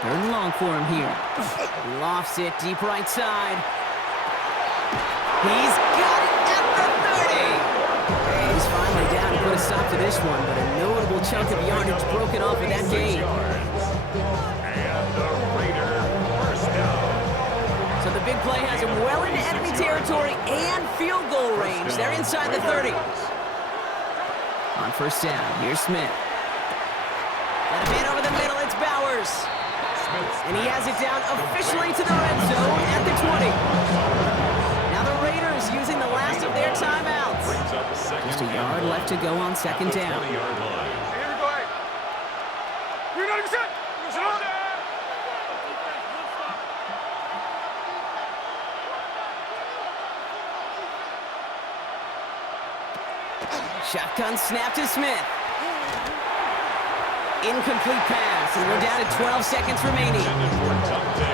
Third and long for him here. Lofts it deep right side. He's got it at the 30. He's finally down to put a stop to this one, but a notable chunk of yardage broken off in that game. And the Raider first down. So the big play has him well into enemy territory and field goal range. They're inside the 30. On first down, here's Smith. Got a man over the middle, it's Bowers. And he has it down officially to the red zone at the 20. Now the Raiders using the last of their timeouts. Just a yard left to go on second down. Shotgun snap to Smith. Incomplete pass, and we're down to 12 seconds remaining.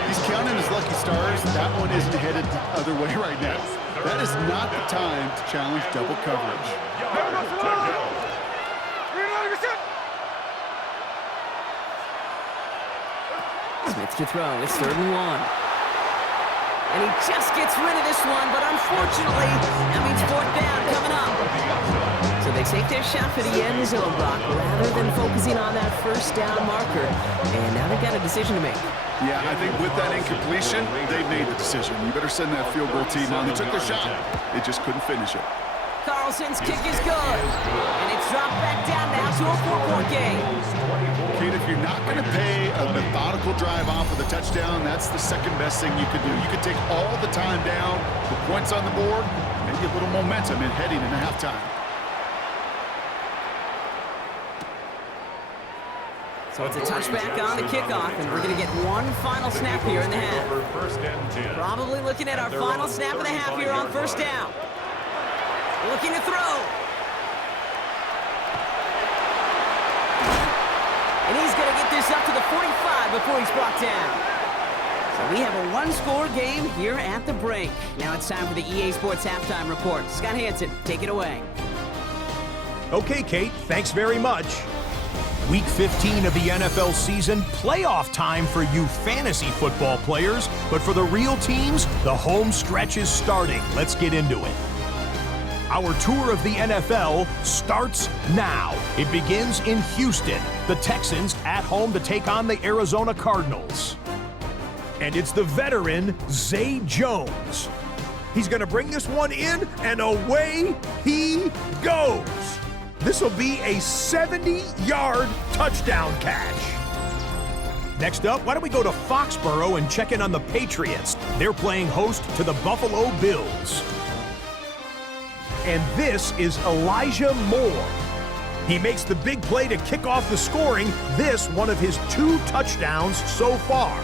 He's counting his lucky stars. That one isn't headed the other way right now. That is not the time to challenge double coverage. Smith to throw. It's 3rd and 1. And he just gets rid of this one, but unfortunately, that means 4th down coming up. So they take their shot for the end zone block rather than focusing on that first down marker. And now they've got a decision to make. Yeah, I think with that incompletion, they made the decision. You better send that field goal team on. They took their shot. They just couldn't finish it. Carlson's kick is good. And it's dropped back down now to a 4-point game. Kate, if you're not going to pay a methodical drive off with a touchdown, that's the second best thing you could do. You could take all the time down, the points on the board, maybe a little momentum in heading into halftime. So it's a touchback on the kickoff, and we're going to get one final snap here in the half. Probably looking at our final snap of the half here on first down. Looking to throw. And he's going to get this up to the 45 before he's brought down. So we have a one-score game here at the break. Now it's time for the EA Sports Halftime Report. Scott Hansen, take it away. Okay, Kate, thanks very much. Week 15 of the NFL season, playoff time for you fantasy football players, but for the real teams, the home stretch is starting. Let's get into it. Our tour of the NFL starts now. It begins in Houston. The Texans at home to take on the Arizona Cardinals. And it's the veteran, Zay Jones. He's going to bring this one in, and away he goes. This will be a 70-yard touchdown catch. Next up, why don't we go to Foxborough and check in on the Patriots? They're playing host to the Buffalo Bills. And this is Elijah Moore. He makes the big play to kick off the scoring. This one of his 2 touchdowns so far.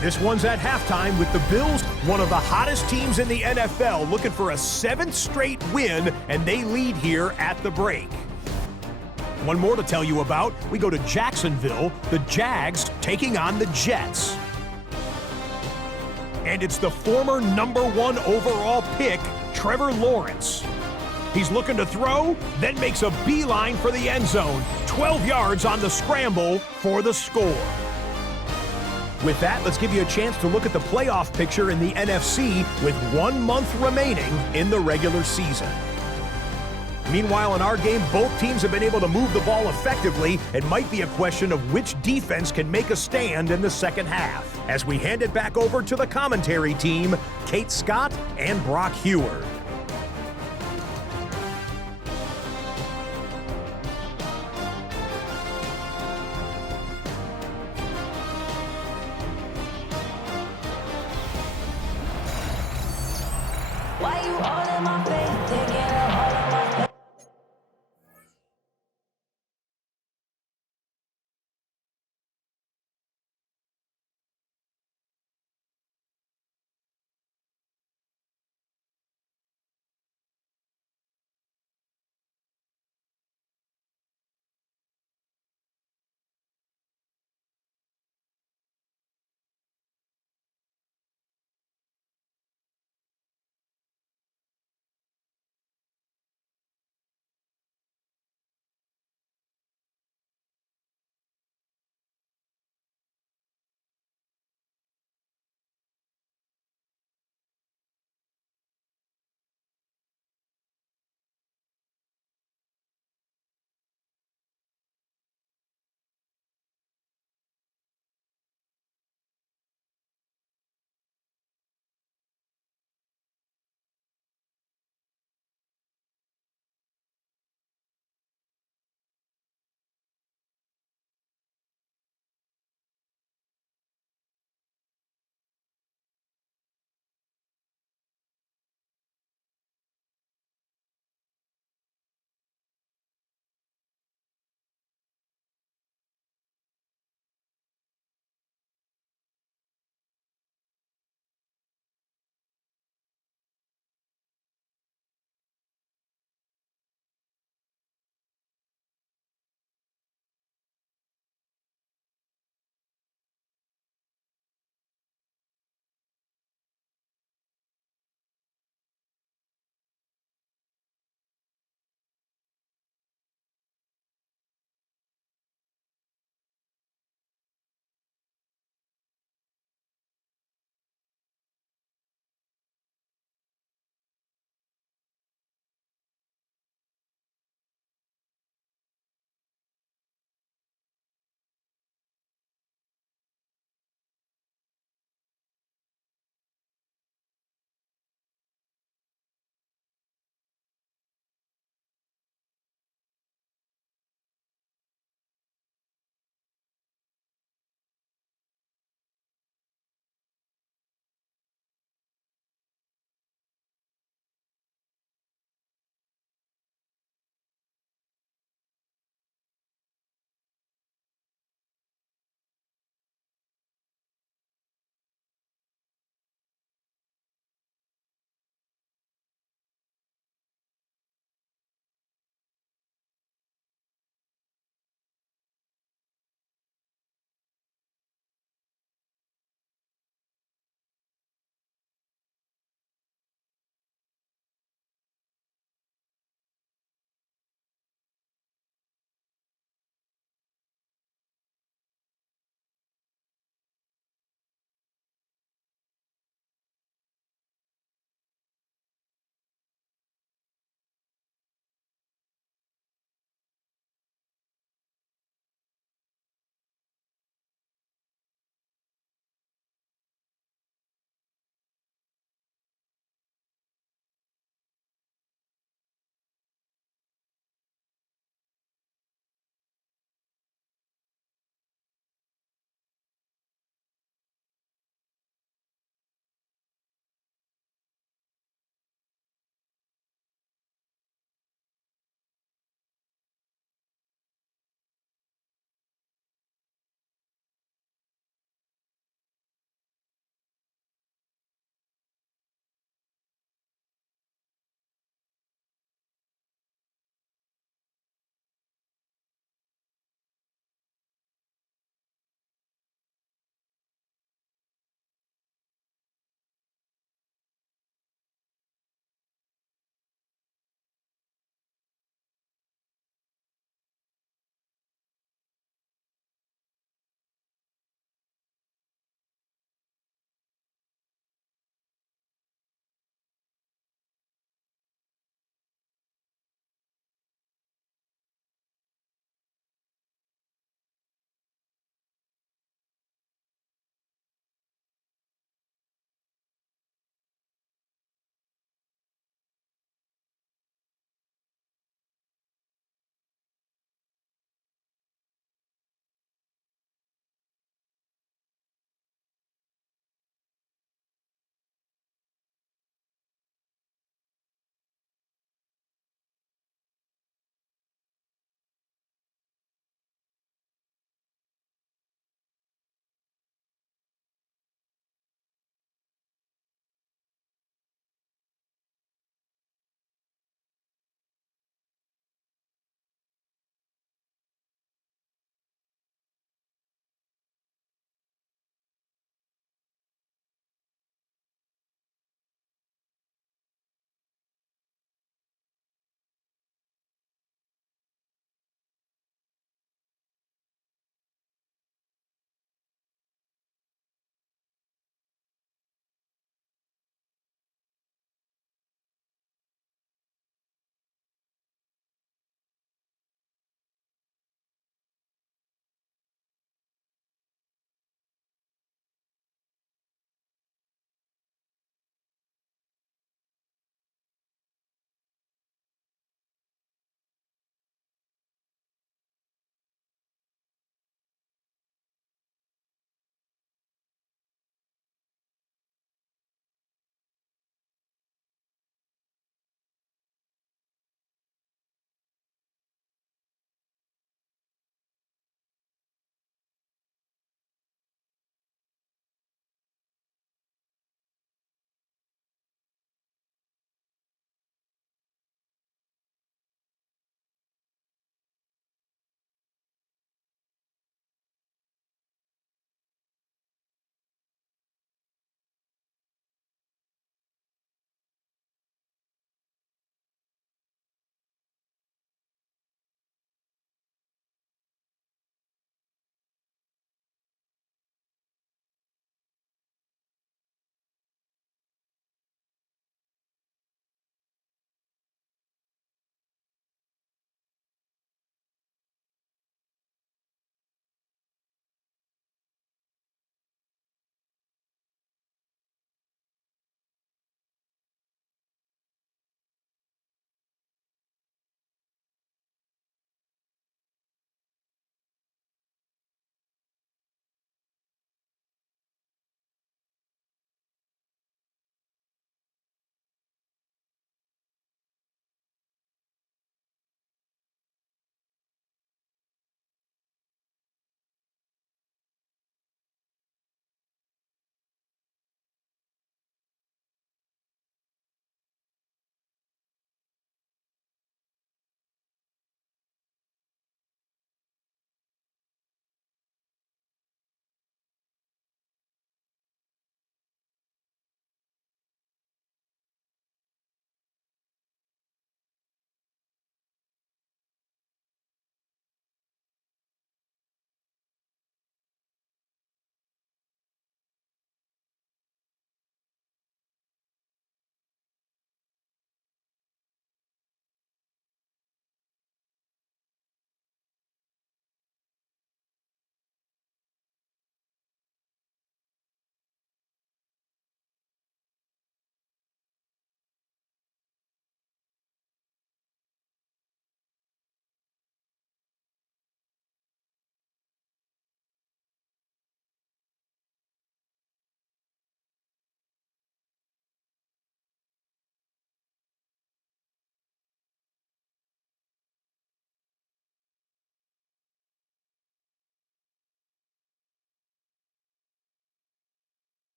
This one's at halftime with the Bills, one of the hottest teams in the NFL, looking for a 7th straight win, and they lead here at the break. One more to tell you about. We go to Jacksonville, the Jags taking on the Jets. And it's the former #1 overall pick, Trevor Lawrence. He's looking to throw, then makes a beeline for the end zone. 12 yards on the scramble for the score. With that, let's give you a chance to look at the playoff picture in the NFC with 1 month remaining in the regular season. Meanwhile, in our game, both teams have been able to move the ball effectively. It might be a question of which defense can make a stand in the second half. As we hand it back over to the commentary team, Kate Scott and Brock Heward. Why you all in my face?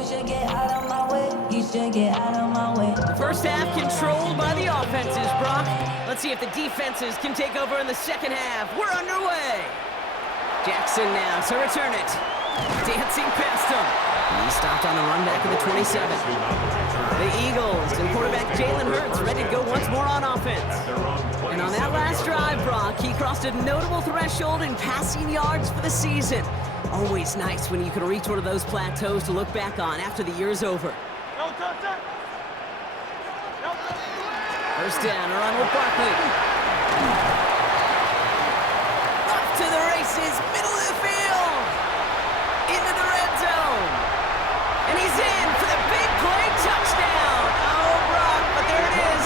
You should get out of my way. You should get out of my way. The first half controlled by the offenses, Brock. Let's see if the defenses can take over in the second half. We're underway. Jackson now to return it. Dancing past him. He stopped on the run back of the 27. The Eagles and quarterback Jalen Hurts ready to go once more on offense. And on that last drive, Brock, he crossed a notable threshold in passing yards for the season. Always nice when you can reach one of those plateaus to look back on after the year's over. First down, a run with Barkley. Up to the races, middle of the field. Into the red zone. And he's in for the big play touchdown. Oh, Brock, but there it is.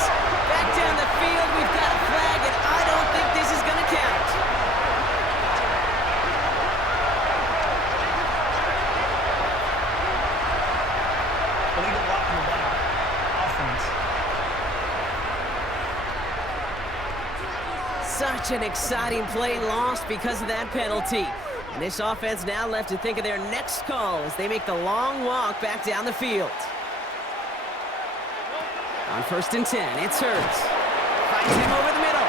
Back down the field, we've got a flag, and I don't think this is going to count. Illegal block in the back. Offense. Such an exciting play lost because of that penalty. And this offense now left to think of their next call as they make the long walk back down the field. On 1st and 10, it's Hurts. Finds him over the middle.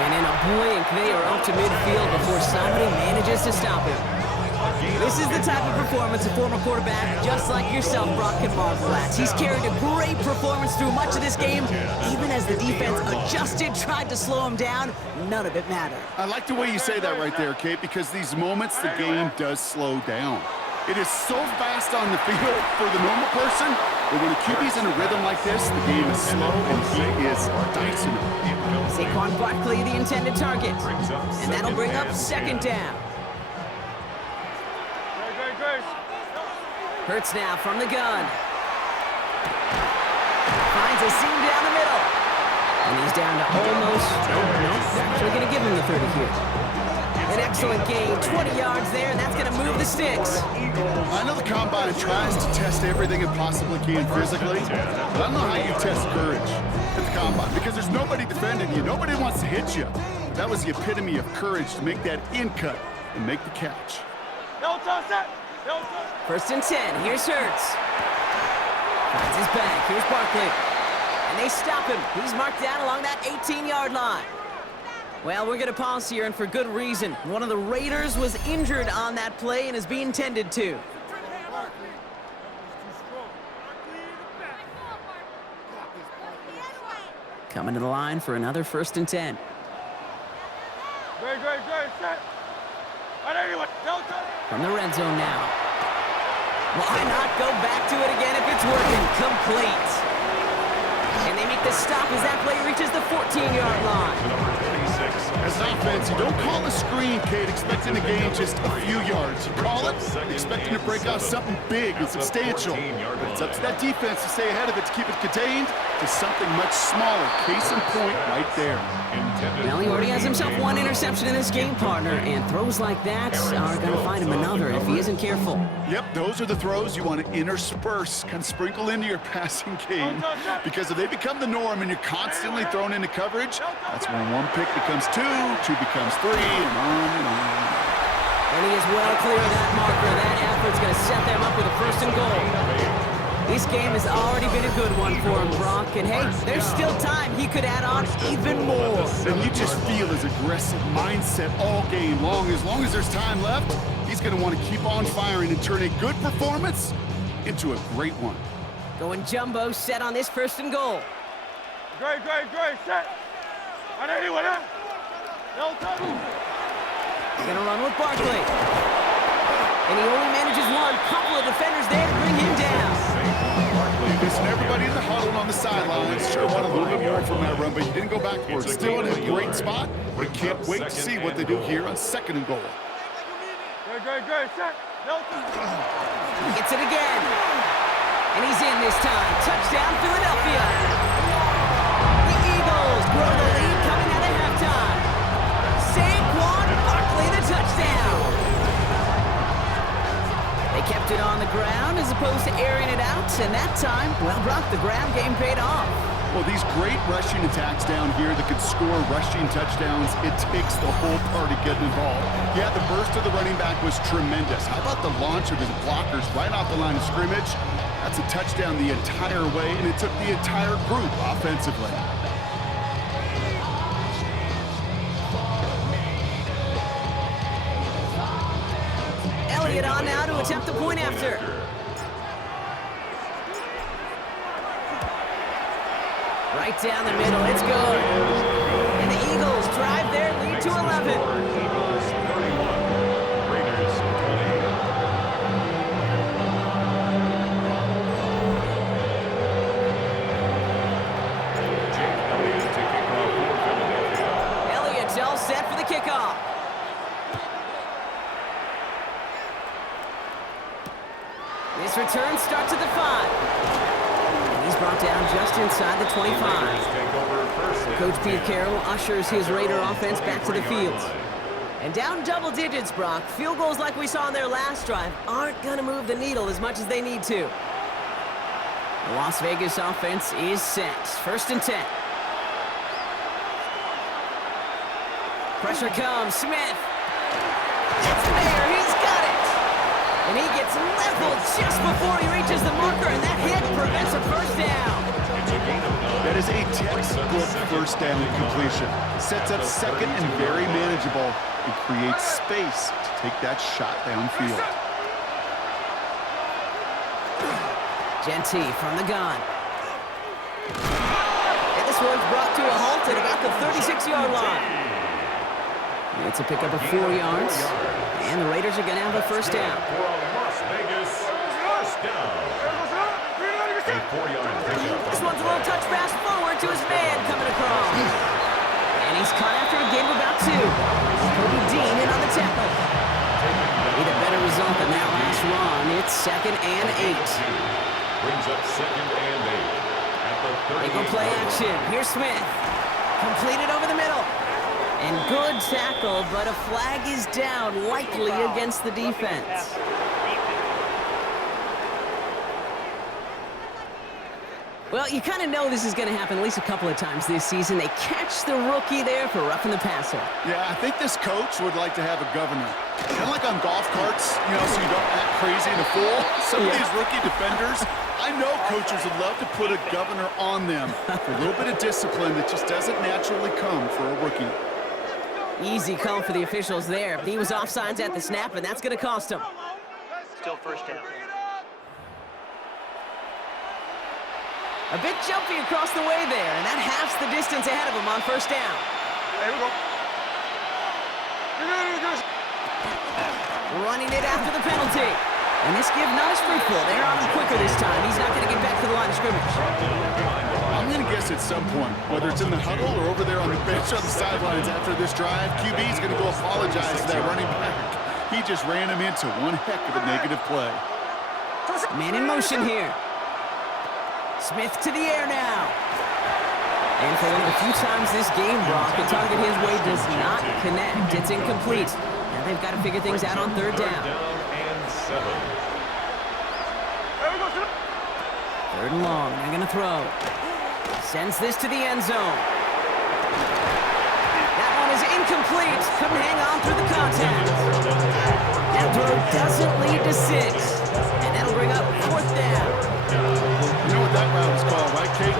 And in a blink, they are up to midfield before somebody manages to stop him. This is the type of performance a former quarterback just like yourself, Brock, can marvel at. He's carried a great performance through much of this game. Even as the defense adjusted, tried to slow him down, none of it mattered. I like the way you say that right there, Kate, because these moments the game does slow down. It is so fast on the field for the normal person, but when a QB's in a rhythm like this, the game is slow and he is dicing it. Saquon Barkley, the intended target. And that'll bring up 2nd down. Hurts now from the gun. Finds a seam down the middle. And he's down to almost, actually going to give him the 30 here. An excellent gain, 20 yards there, and that's going to move the sticks. I know the Combine tries to test everything it possibly can physically, but I don't know how you test courage at the Combine, because there's nobody defending you. Nobody wants to hit you. But that was the epitome of courage to make that in cut and make the catch. No toss that. 1st and 10, here's Hurts. Finds his back, here's Barkley. And they stop him. He's marked down along that 18-yard line. Well, we're going to pause here, and for good reason. One of the Raiders was injured on that play and is being tended to. Coming to the line for another 1st and 10. Great, set. From the red zone now. Why not go back to it again if it's working? Complete. And they make the stop as that play reaches the 14-yard line. As an offense, you don't call a screen, Kate, expecting to gain just a few yards. You call it expecting to break out something big and substantial. But it's up to that defense to stay ahead of it, to keep it contained to something much smaller. Case in point right there. Well, he already has himself one interception in this game, partner, and throws like that are going to find him another if he isn't careful. Yep, those are the throws you want to intersperse, kind of sprinkle into your passing game, because if they become the norm and you're constantly thrown into coverage, that's when one pick becomes two becomes three, and on and on. And he is well clear of that marker. That effort's going to set them up with a 1st and goal. This game has already been a good one for him, Brock. And hey, there's still time. He could add on even more. And you just feel his aggressive mindset all game long. As long as there's time left, he's going to want to keep on firing and turn a good performance into a great one. Going jumbo set on this 1st and goal. Great, set. On anyone, huh? No touch. They're going to run with Barkley. And he only manages one. Couple of defenders there to bring him down. Listen, everybody in the huddle on the sidelines sure want a little bit more from that run, but he didn't go backwards. Still in a great spot. We can't wait to see what they do here on 2nd and goal. Great, set. No touch. He gets it again. And he's in this time. Touchdown, Philadelphia. The Eagles grow the lead coming out of halftime. Saquon Barkley, the touchdown. They kept it on the ground as opposed to airing it out, and that time, well, Brock, the ground game paid off. Well, these great rushing attacks down here that could score rushing touchdowns, it takes the whole party getting involved. Yeah, the burst of the running back was tremendous. How about the launch of his blockers right off the line of scrimmage? That's a touchdown the entire way, and it took the entire group offensively. Elliott on now to attempt the point after. Right down the middle, it's good. And the Eagles drive their lead to 11. Eagles 31, Raiders 20. Jake Elliott to kick off for Philadelphia. Elliott's all set for the kickoff. This return starts at the 5. He's brought down just inside the 25. Coach Pete Carroll ushers his Raider offense back to the field. And down double digits, Brock. Field goals like we saw in their last drive aren't going to move the needle as much as they need to. The Las Vegas offense is set. 1st and 10. Pressure comes. Smith. It's there. He's got it. And he gets leveled just before he reaches the marker, and that hit prevents a first down. That is a textbook first down completion. Sets up second and very manageable and creates space to take that shot downfield. Genty from the gun. And this one's brought to a halt at about the 36-yard line. It's a pickup of 4 yards, and the Raiders are going to have a first down. Las Vegas, first down. A 4-yard pickup. This one's a little touch pass forward to his man coming across. And he's caught after a gain of about 2. Kobe Dean in on the tackle. Need a better result than that last run. It's 2nd and 8. Brings up 2nd and 8. At the 30. They go play action. Here's Smith. Completed over the middle. And good tackle, but a flag is down, likely against the defense. Well, you kind of know this is going to happen at least a couple of times this season. They catch the rookie there for roughing the passer. Yeah, I think this coach would like to have a governor. Kind of like on golf carts, you know, so you don't act crazy and a fool. Some of these rookie defenders, I know coaches would love to put a governor on them for a little bit of discipline that just doesn't naturally come for a rookie. Easy call for the officials there. He was offsides at the snap, and that's going to cost him. Still first down. A bit jumpy across the way there, and that halves the distance ahead of him on first down. Here we go. Running it after the penalty. And this give not as fruitful. They're on him quicker this time. He's not going to get back to the line of scrimmage. I'm going to guess at some point, whether it's in the huddle or over there on the bench on the sidelines after this drive, QB's going to go apologize to that running back. He just ran him into one heck of a negative play. Man in motion here. Smith to the air now. And for one of the few times this game, Brock, the target his way does not connect. It's incomplete. Now they've got to figure things out on 3rd down. 3rd and long. They're going to throw. Sends this to the end zone. That one is incomplete. Couldn't hang on through the contact. That throw doesn't lead to 6. And that'll bring up 4th down. You know what that route is called, right, Kate?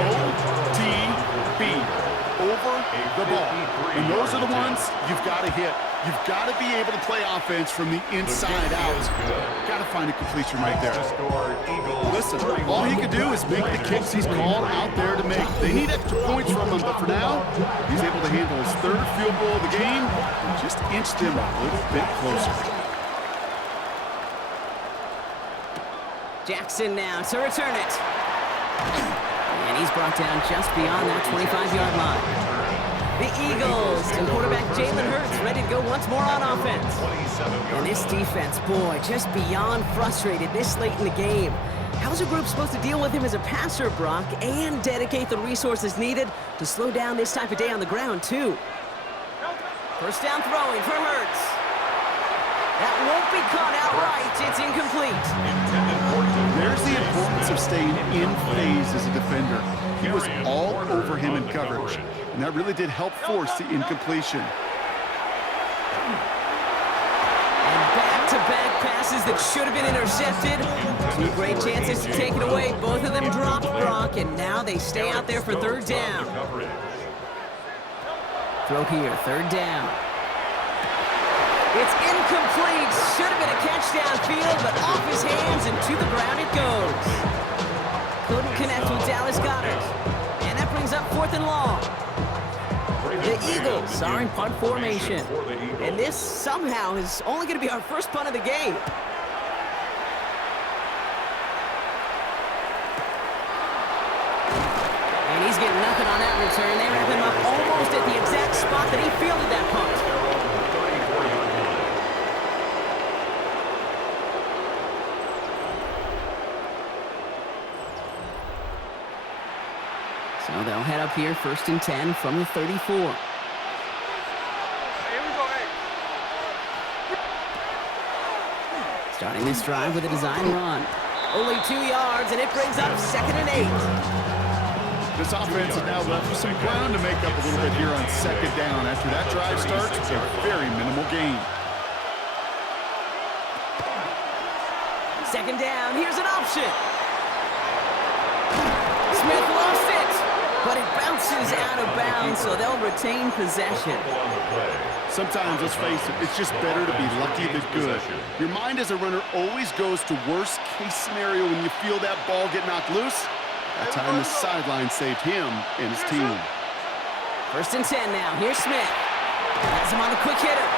OTB. Over the ball. And those are the ones you've got to hit. You've got to be able to play offense from the inside out. Got to find a completion right there. Listen, all he could do is make the kicks he's called out there to make. They need extra points from him, but for now, he's able to handle his 3rd field goal of the game and just inch them a little bit closer. Jackson now to return it. And he's brought down just beyond that 25-yard line. The Eagles and quarterback Jalen Hurts ready to go once more on offense. And this defense, boy, just beyond frustrated this late in the game. How's a group supposed to deal with him as a passer, Brock, and dedicate the resources needed to slow down this type of day on the ground, too? First down throwing for Hurts. That won't be caught outright. It's incomplete. There's the importance of staying in phase as a defender. He was all over him in coverage, and that really did help force the incompletion. And back-to-back passes that should have been intercepted. Two great chances to take it away. Both of them dropped, Brock, and now they stay out there for third down. Throw here, third down. It's incomplete. Should have been a catch downfield, but off his hands and to the ground it goes. Couldn't connect with Dallas Goedert. And that brings up 4th and long. The Eagles are in punt formation. And this somehow is only going to be our first punt of the game. And he's getting nothing on that return. They wrap him up almost at the exact spot that he fielded that punt. So they'll head up here, 1st and 10 from the 34. Starting this drive with a design run. Only 2 yards, and it brings up 2nd and 8. This offense is now left with some ground to make up a little bit here on 2nd down. After that drive starts, it's a very minimal gain. 2nd down, here's an option. Smith lost it, but it bounces out of bounds, so they'll retain possession. Sometimes, let's face it, it's just better to be lucky than good. Your mind as a runner always goes to worst case scenario when you feel that ball get knocked loose. That time the sideline saved him and his team. 1st and 10 now. Here's Smith. Has him on the quick hitter.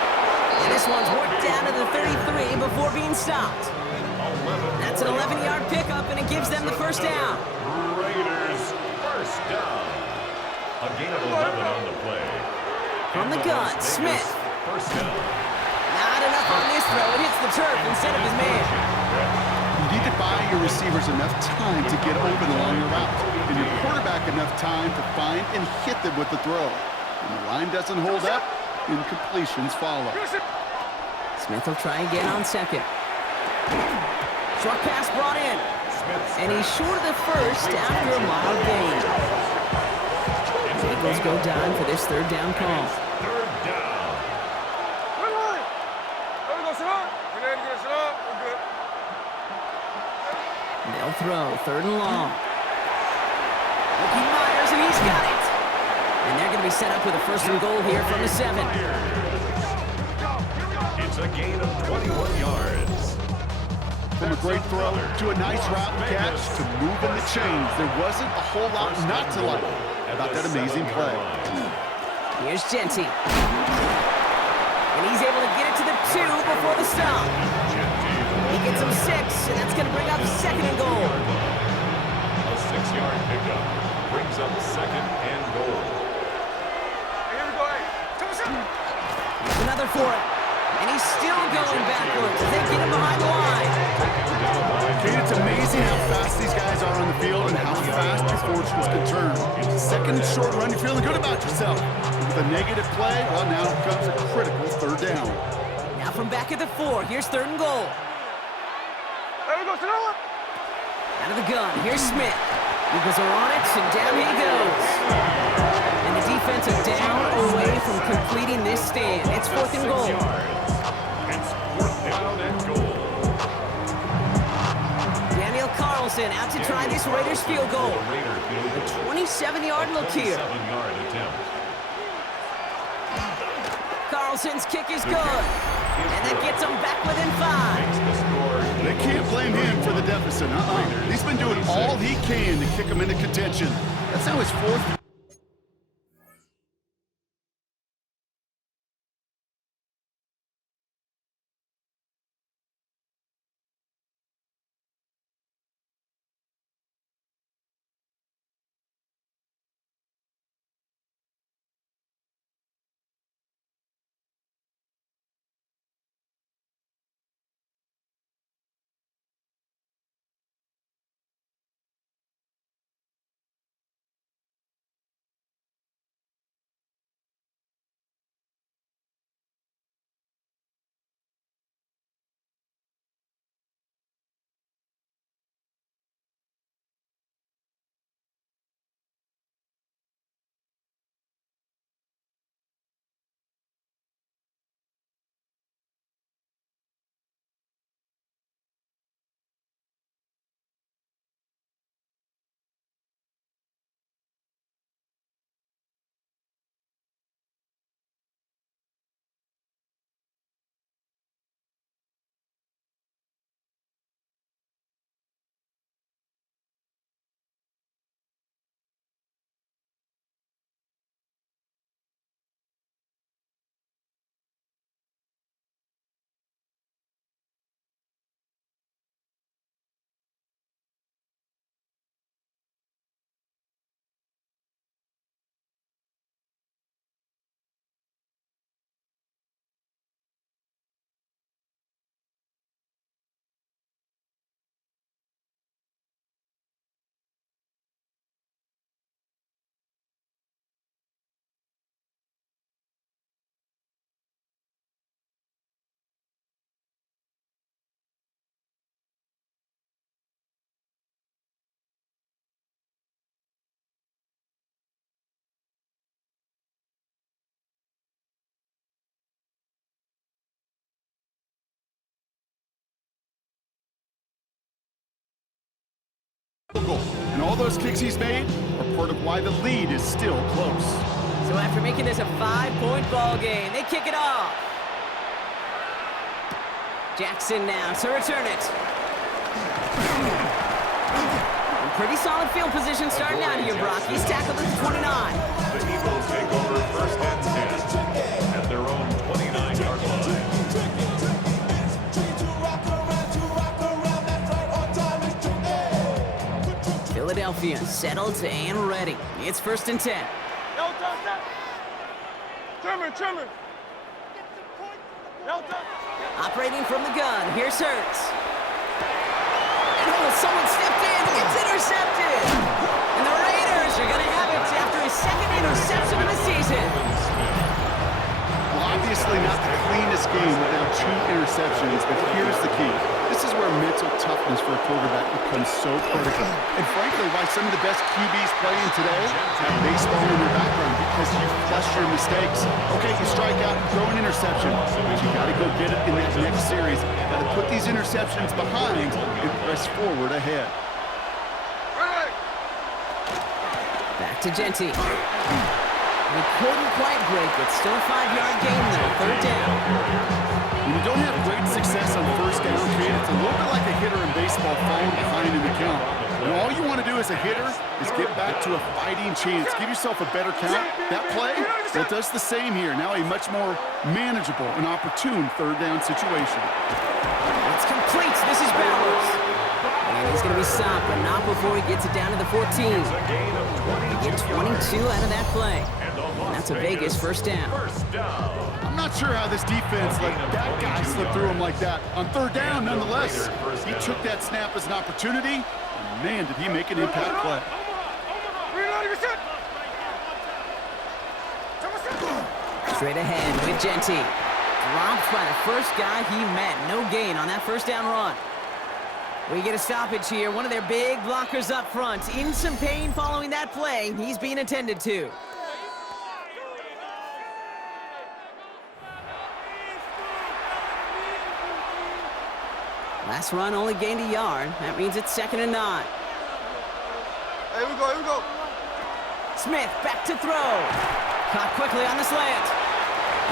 And this one's worked down to the 33 before being stopped. That's an 11-yard pickup, and it gives them the 1st down. Raiders, 1st down. A gain of 11 on the play. From the gun, Smith. 1st down. Not enough on this throw. It hits the turf instead of his man. You need to buy your receivers enough time to get open along your route, and your quarterback enough time to find and hit them with the throw. When the line doesn't hold up, incompletions follow. Smith will try again on 2nd. Short pass brought in. And he's short of the 1st after a mild gain. The Eagles go down for this 3rd down call. 3rd down. They'll throw, 3rd and long. Looking Myers, and he's got it. And they're going to be set up with a 1st and goal here from the 7. It's a gain of 21 yards. From a great throw to a nice route and catch to moving the chains, there wasn't a whole lot not to like about that amazing play. Here's Genty. And he's able to get it to the 2 before the stop. He gets him 6, and that's going to bring up 2nd and goal. A 6-yard pickup brings up 2nd and goal. Here's another for it. And he's still going backwards as they get him behind the line. Kate, it's amazing how fast these guys are on the field and how fast your fortunes can turn. 2nd and short run, you're feeling good about yourself. With a negative play, well, now comes a critical 3rd down. Now from back at the 4, here's 3rd and goal. Out of the gun, here's Smith. Eagles are on it, and down he goes. And the defense is down away from completing this stand. It's 4th and goal. It's 4th down and goal. Daniel Carlson out to try this Raiders field goal. A 27-yard look here. 7-yard attempt. Carlson's kick is good. And that gets them back within 5. They can't blame him for the deficit. He's been doing all he can to kick them into contention. That's now his 4th Goal. And all those kicks he's made are part of why the lead is still close. So after making this a 5-point ball game, they kick it off. Jackson now to return it. Pretty solid field position starting out here, Brock. He's tackled at the 29. The Eagles take over first and 10 at their own 29-yard line. Philadelphia settled and ready. It's first and 10. No touch that. Trimmer. No touch. Operating from the gun, here's Hurts. And someone stepped in, it's intercepted. And the Raiders are going to have it after his second interception of the season. Well, obviously not the cleanest game without 2 interceptions, but here's the key. This is where mental toughness for a quarterback becomes so critical. And frankly, why some of the best QBs playing today have baseball in their background, because you flush your mistakes. Okay, you strike out and throw an interception, but you got to go get it in that next series. Got to put these interceptions behind and press forward ahead. Back to Genty. He couldn't quite break it. Still a 5-yard gain though, third down. When you don't have great success on first down, Kate, it's a little bit like a hitter in baseball falling behind in the count. And all you want to do as a hitter is get back to a fighting chance. Give yourself a better count. That play, well, does the same here. Now a much more manageable and opportune third down situation. It's complete. This is Bowers. And he's going to be stopped, but not before he gets it down to the 14. They get 22 out of that play. And that's a Vegas first down. I'm not sure how this defense let that guy slip through him like that. On third down, nonetheless, he took that snap as an opportunity, and man, did he make an impact play. Straight ahead with Genty. Dropped by the first guy he met. No gain on that first down run. We get a stoppage here. One of their big blockers up front. In some pain following that play. He's being attended to. Last run only gained a yard. That means it's 2nd and 9. Here we go. Smith back to throw. Caught quickly on the slant.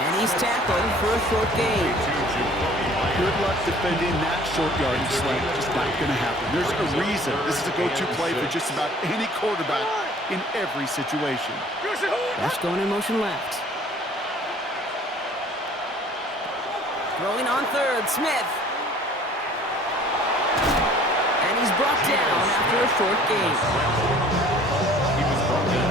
And he's tackled for a short gain. Good luck defending that short yardage slant. Just not going to happen. There's a reason this is a go-to play for just about any quarterback in every situation. Rush going in motion left. Throwing on third, Smith. And he's brought down after a short gain.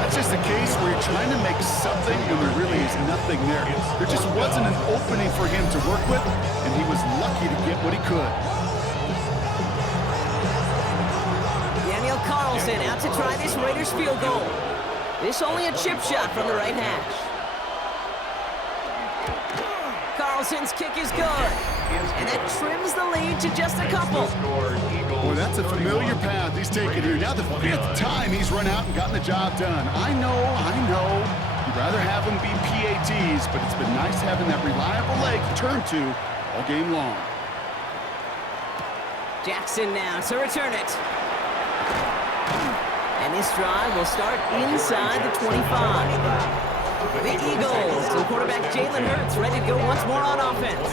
That's just a case where you're trying to make something when there really is nothing there. There just wasn't an opening for him to work with, and he was lucky to get what he could. Daniel Carlson out to try this Raiders field goal. This only a chip shot from the right hash. Carlson's kick is good, and that trims the lead to just a couple. Boy, that's a familiar path he's taken here. Now the 5th time he's run out and gotten the job done. I know. You'd rather have them be PATs, but it's been nice having that reliable leg to turn to all game long. Jackson now to return it. And this drive will start inside the 25. The Eagles and quarterback Jalen Hurts ready to go once more on offense.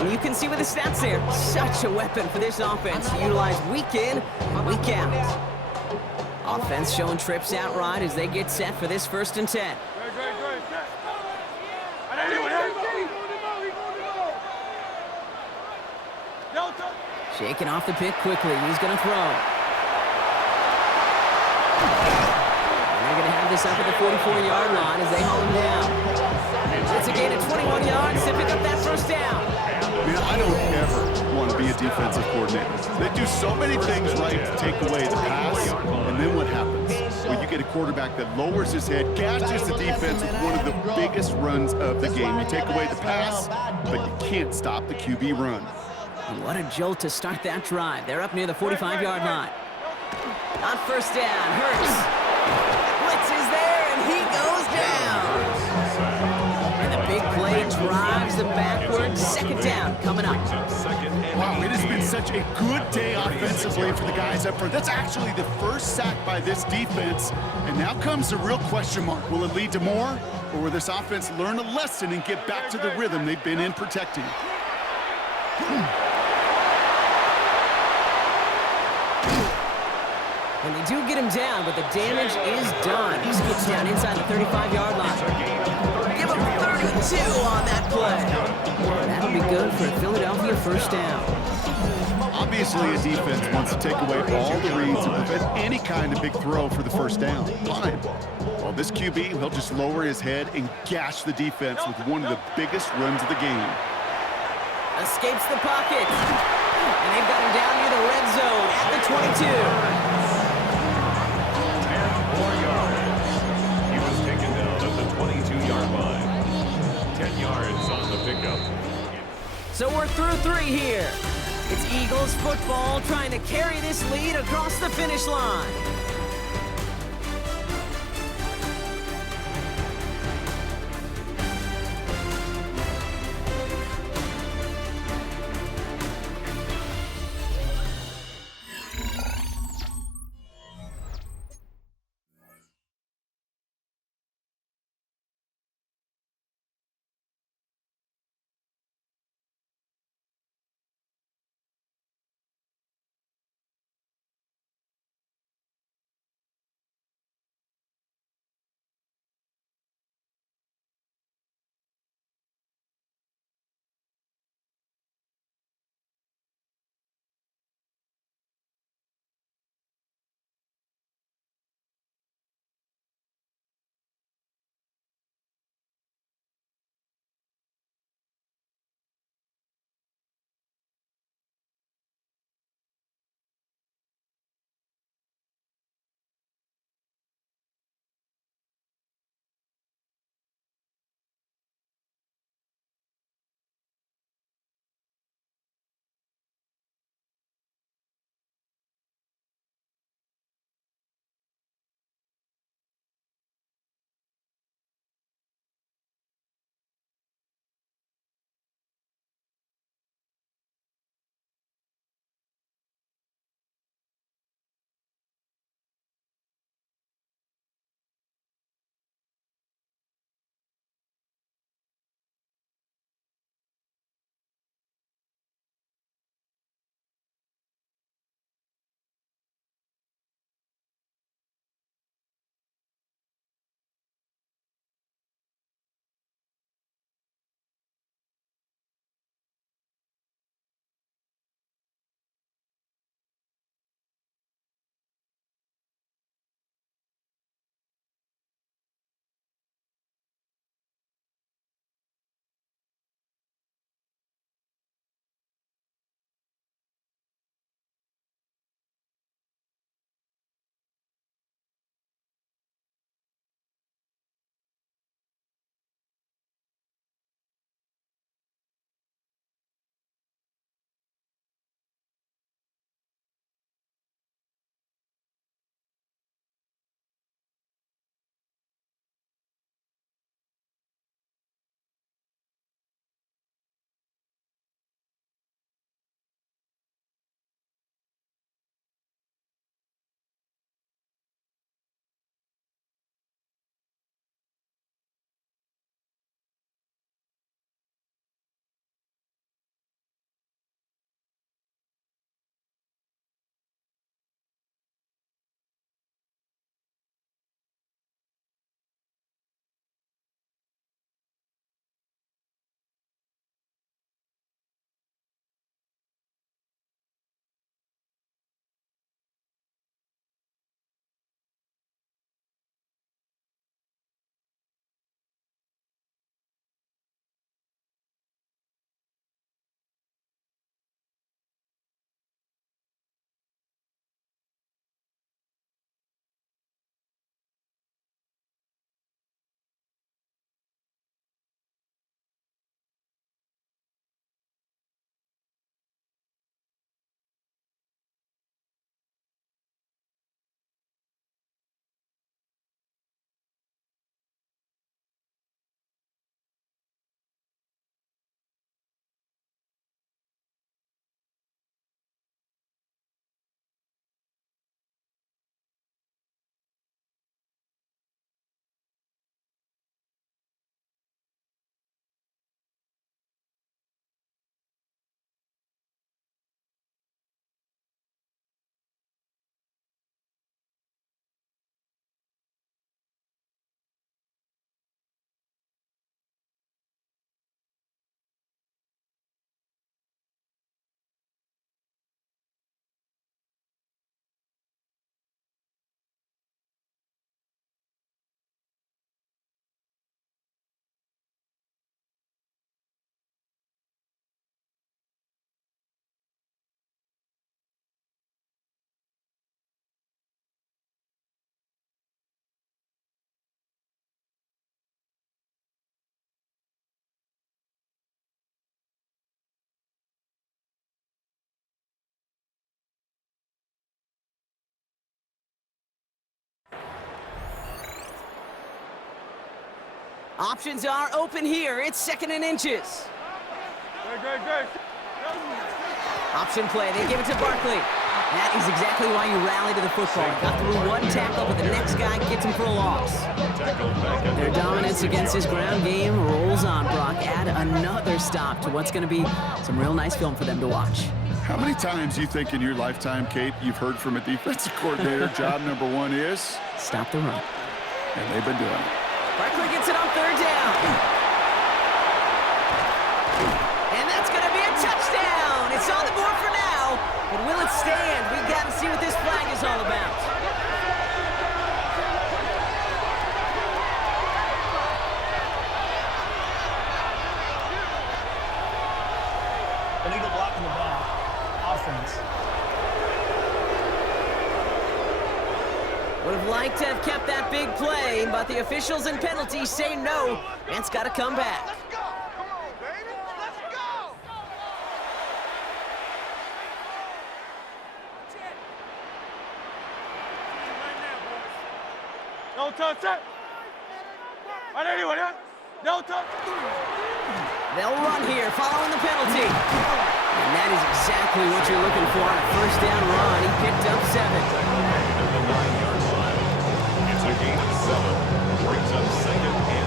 And you can see with the stats there, such a weapon for this offense to utilize week in, week out. Offense showing trips out right as they get set for this 1st and 10. Shaking off the pick quickly. He's going to throw. They're going to have this up at the 44-yard line as they haul him down. It's a gain of 21 yards to pick up that first down. Man, I don't ever want to be a defensive coordinator. They do so many things right to take away the pass, and then what happens? When you get a quarterback that lowers his head, gashes the defense with one of the biggest runs of the game. You take away the pass, but you can't stop the QB run. And what a jolt to start that drive. They're up near the 45-yard line. On first down, Hurts. Blitz is there, and he goes down. And the big play drives them backwards. 2nd down coming up. Wow, it has been such a good day offensively for the guys up front. That's actually the first sack by this defense. And now comes the real question mark. Will it lead to more? Or will this offense learn a lesson and get back to the rhythm they've been in protecting? And they do get him down, but the damage is done. He's gets down inside the 35-yard line. Give him 32 on that play. That'll be good for a Philadelphia first down. Obviously, a defense wants to take away all the reads and prevent any kind of big throw for the first down. Fine. Well, this QB, he'll just lower his head and gash the defense with one of the biggest runs of the game. Escapes the pocket. And they've got him down near the red zone at the 22. 10 more yards. He was taken down at the 22-yard line. 10 yards on the pickup. So we're through 3 here. It's Eagles football trying to carry this lead across the finish line. Options are open here. It's 2nd and inches. Great. Option play. They give it to Barkley. That is exactly why you rally to the football. Got through one tackle, but the next guy gets him for a loss. Their dominance against his ground game rolls on, Brock. Add another stop to what's going to be some real nice film for them to watch. How many times you think in your lifetime, Kate, you've heard from a defensive coordinator, job number 1 is? Stop the run. And they've been doing it. Barkley gets it on 3rd down. And that's going to be a touchdown. It's on the board for now. But will it stand? We've got to see what this flag is all about. Illegal block in the back. Offense. Would have liked to have kept that big play, but the officials and penalties say no, and it's got to come back. Let's go. Come on, baby. Let's go. Don't touch it. Right anyway, don't touch it. They'll run here, following the penalty. And that is exactly what you're looking for on a 1st down run. He picked up 7. At the 9-yard line. It's a gain of 7. Brings up 2nd and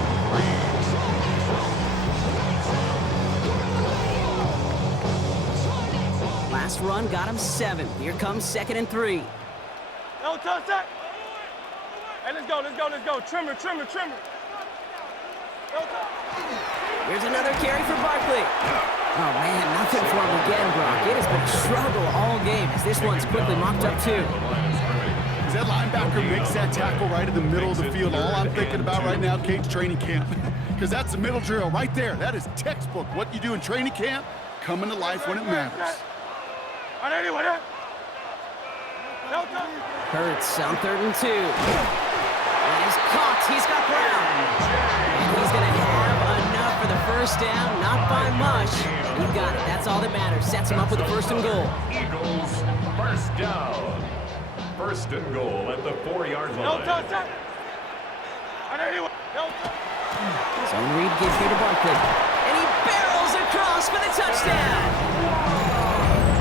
3. Last run got him 7. Here comes 2nd and 3. Don't touch that. Hey, let's go. Trimmer. Don't touch. Here's another carry for Barkley. Oh, man, nothing for him again, Brock. It has been a struggle all game as this one's quickly mocked up, too. As that linebacker makes that tackle right in the middle of the field, all I'm thinking about right now, Kate's training camp. Because that's the middle drill right there. That is textbook. What you do in training camp, coming to life when it matters. Right anyway, don't touch. Hurts on 3rd and 2. And he's caught. He's got Brown. And he's going to have enough for the 1st down. Not by much. He got it. That's all that matters. Sets him up with a 1st and goal. Eagles, 1st down. 1st and goal at the 4-yard line. Don't touch that. Right anyway, don't touch. Zone read gives here to Barkley. And he barrels across for the touchdown.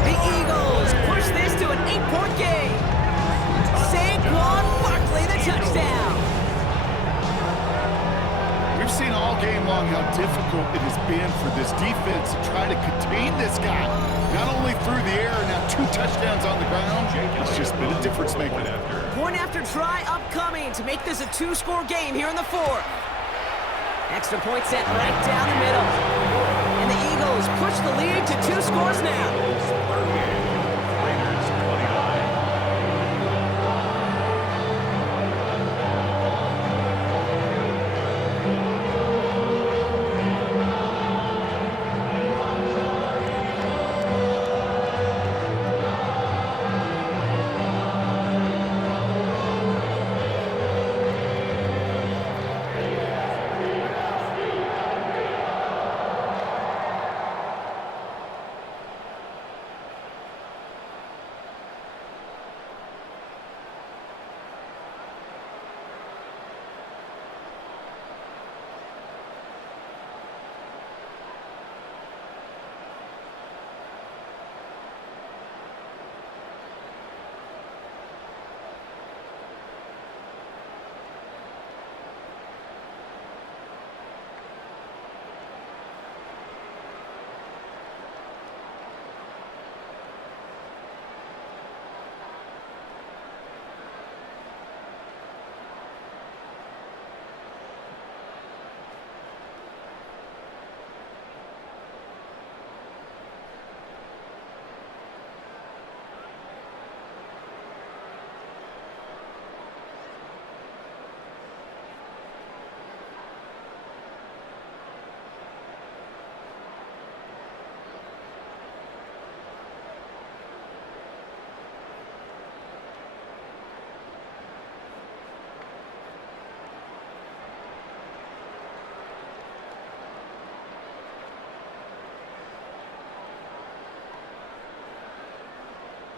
The Eagles push this to an 8-point game. Saquon Barkley, the touchdown. We've seen all game long how difficult it has been for this defense to try to contain this guy. Not only through the air, now 2 touchdowns on the ground. It's just been a difference maker. Point after try upcoming to make this a 2-score game here in the 4th. Extra point set right down the middle. And the Eagles push the lead to 2 scores now. Raiders 29.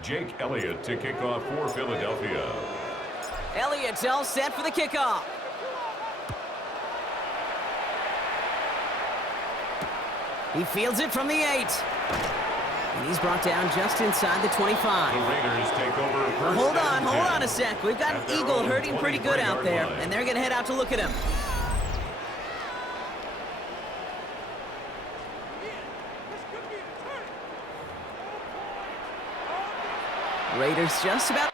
Jake Elliott to kick off for Philadelphia. Elliott's all set for the kickoff. He fields it from the 8. And he's brought down just inside the 25. The Raiders take over first Hold and on 10. a sec. We've got At an their eagle own hurting pretty good out there, 23-yard line. and they're going to head out to look at him. Raiders just about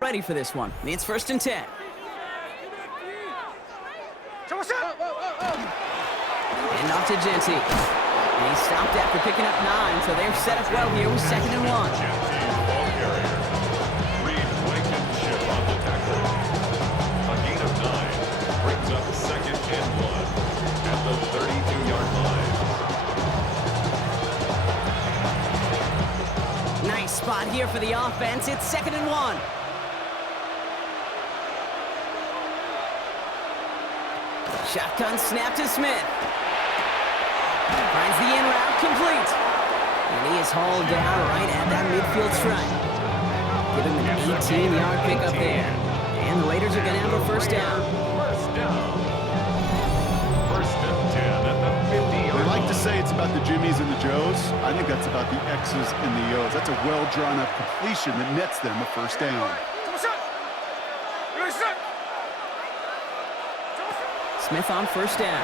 Ready for this one. It's 1st and 10. And off to Genty. And he stopped after picking up 9, so they're set up well here with 2nd and 1. Ball carrier. Reed Blankenship on the tackle. A gain of 9 brings up 2nd and 1 at the 32-yard line. Nice spot here for the offense. It's 2nd and 1. Shotgun snap to Smith. Finds the in route complete. And he is hauled down right at that midfield stripe. Give him an 18-yard pickup there. And the Raiders are going to have a 1st down. First down. 1st and 10 at the 50-yard line. They like to say it's about the Jimmies and the Joes. I think that's about the X's and the O's. That's a well-drawn-up completion that nets them a 1st down. Smith on 1st down.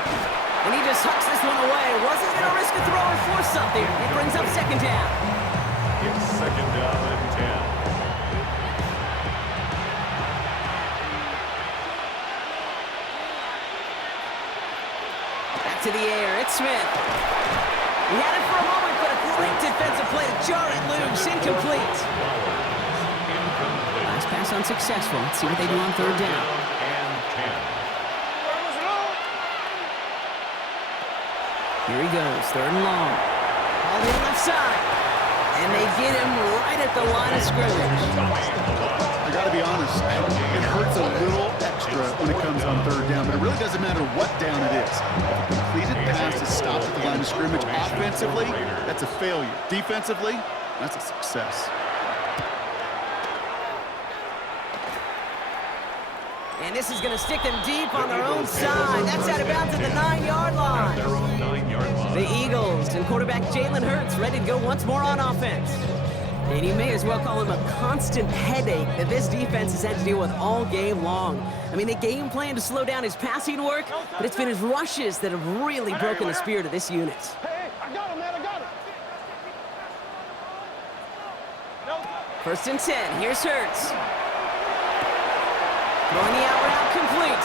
And he just hucks this one away. Wasn't going to risk a throw and force something. It brings up 2nd down. It's 2nd down and 10. Back to the air. It's Smith. He had it for a moment, but a great defensive play to jar it loose. Incomplete. Last pass unsuccessful. Let's see what they do on 3rd down. Here he goes, 3rd and long. All in left side. And they get him right at the line of scrimmage. I got to be honest, it hurts a little extra when it comes on 3rd down, but it really doesn't matter what down it is. If a completed pass is stopped at the line of scrimmage offensively, that's a failure. Defensively, that's a success. And this is going to stick them deep on their own side. That's out of bounds at the 9-yard line. The Eagles and quarterback Jalen Hurts ready to go once more on offense. And you may as well call him a constant headache that this defense has had to deal with all game long. I mean, they game plan to slow down his passing work, but it's been his rushes that have really broken the spirit of this unit. Hey, I got him, man, I got him. 1st and 10, here's Hurts. Throwing the out route complete.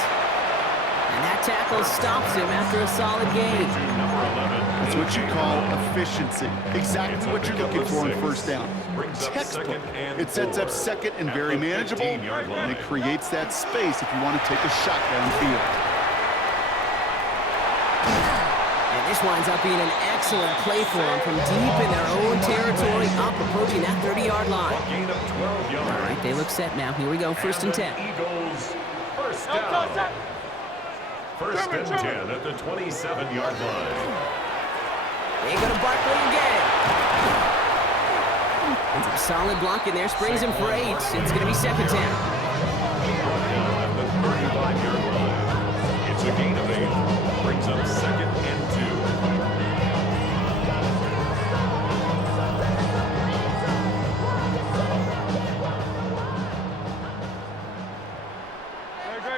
And that tackle stops him after a solid gain. That's what you call efficiency. Exactly what you're looking for on 1st down. Textbook. It sets up 2nd and very manageable, and it creates that space if you want to take a shot downfield. And this winds up being an excellent play for them from deep in their own territory, up approaching that 30-yard line. All right, they look set now. Here we go, 1st and 10. Eagles, 1st down. 1st and 10 at the 27-yard line. They go to Barkley again. And some solid blocking there, springs him for 8. It's going to be 2nd down. At the 35-yard line. It's a gain of 8. Brings up 2nd and 2.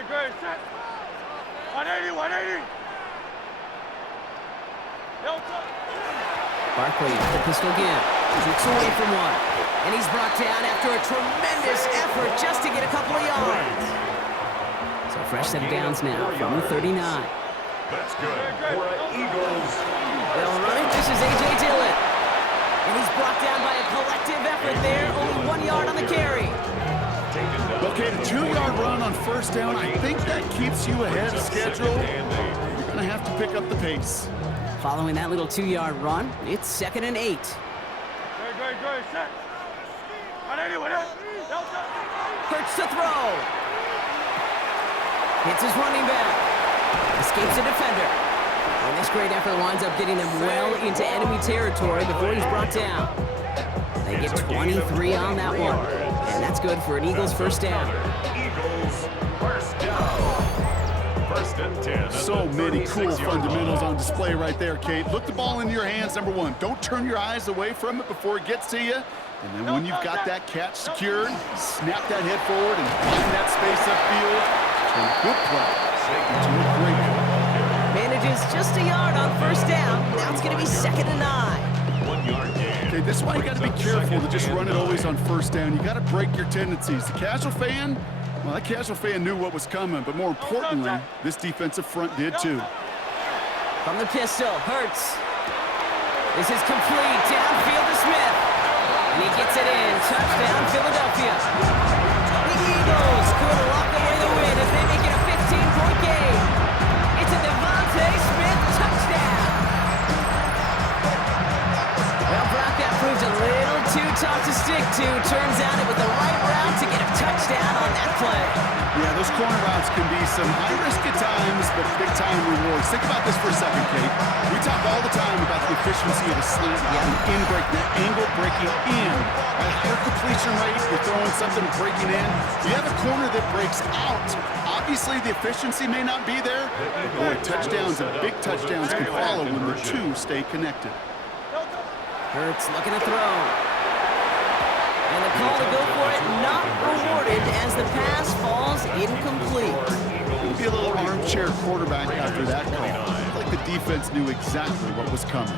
Great. Set. 180, 180. Barkley, the pistol again. Shoots away from one. And he's brought down after a tremendous effort just to get a couple of yards. So fresh set of downs now from the 39. That's good for Eagles. They'll run it. This is A.J. Dillon. And he's brought down by a collective effort there. Only 1 yard on the carry. Okay, the 2-yard run on 1st down, I think that keeps you ahead of schedule. You're going to have to pick up the pace. Following that little 2-yard run, it's 2nd and 8. Great. Set. 180, 180. Hurts to throw. Hits his running back. Escapes a defender. And this great effort winds up getting them well into enemy territory before he's brought down. They get 23 on that one. And that's good for an Eagles 1st down. Eagles 1st down. 1st and 10. So many cool fundamentals on display right there, Kate. Look the ball into your hands, number 1. Don't turn your eyes away from it before it gets to you. And then when you've got that catch secured, snap that head forward and find that space upfield. A good play. To a great play. Manages just a yard on 1st down. Now it's going to be 2nd and 9. 1 yard gain. Okay, Hey, this is why you got to be careful to just run it always on first down. You got to break your tendencies. The casual fan, well, that casual fan knew what was coming, but more importantly, this defensive front did too. From the pistol, Hurts. This is complete. Downfield to Smith. And he gets it in. Touchdown, Philadelphia. The Eagles could lock away the win as they make it a 15-point game. It's a Devontae Smith touchdown. Well, Brock, that proved a little too tough to stick to. Turns out it was the right route to get a touchdown on that play. Yeah, those corner routes can be some high risk at times, but big-time rewards. Think about this for a second, Kate. We talk all the time about the efficiency of a slant route, an in break, that angle breaking in. At higher completion rate, you're throwing something breaking in. You have a corner that breaks out. Obviously, the efficiency may not be there. Boy, touchdowns and big touchdowns can follow when the two stay connected. Hurts looking to throw. And the call to go for it not rewarded as the pass falls incomplete. It'll be a little armchair quarterback after that call. Like the defense knew exactly what was coming.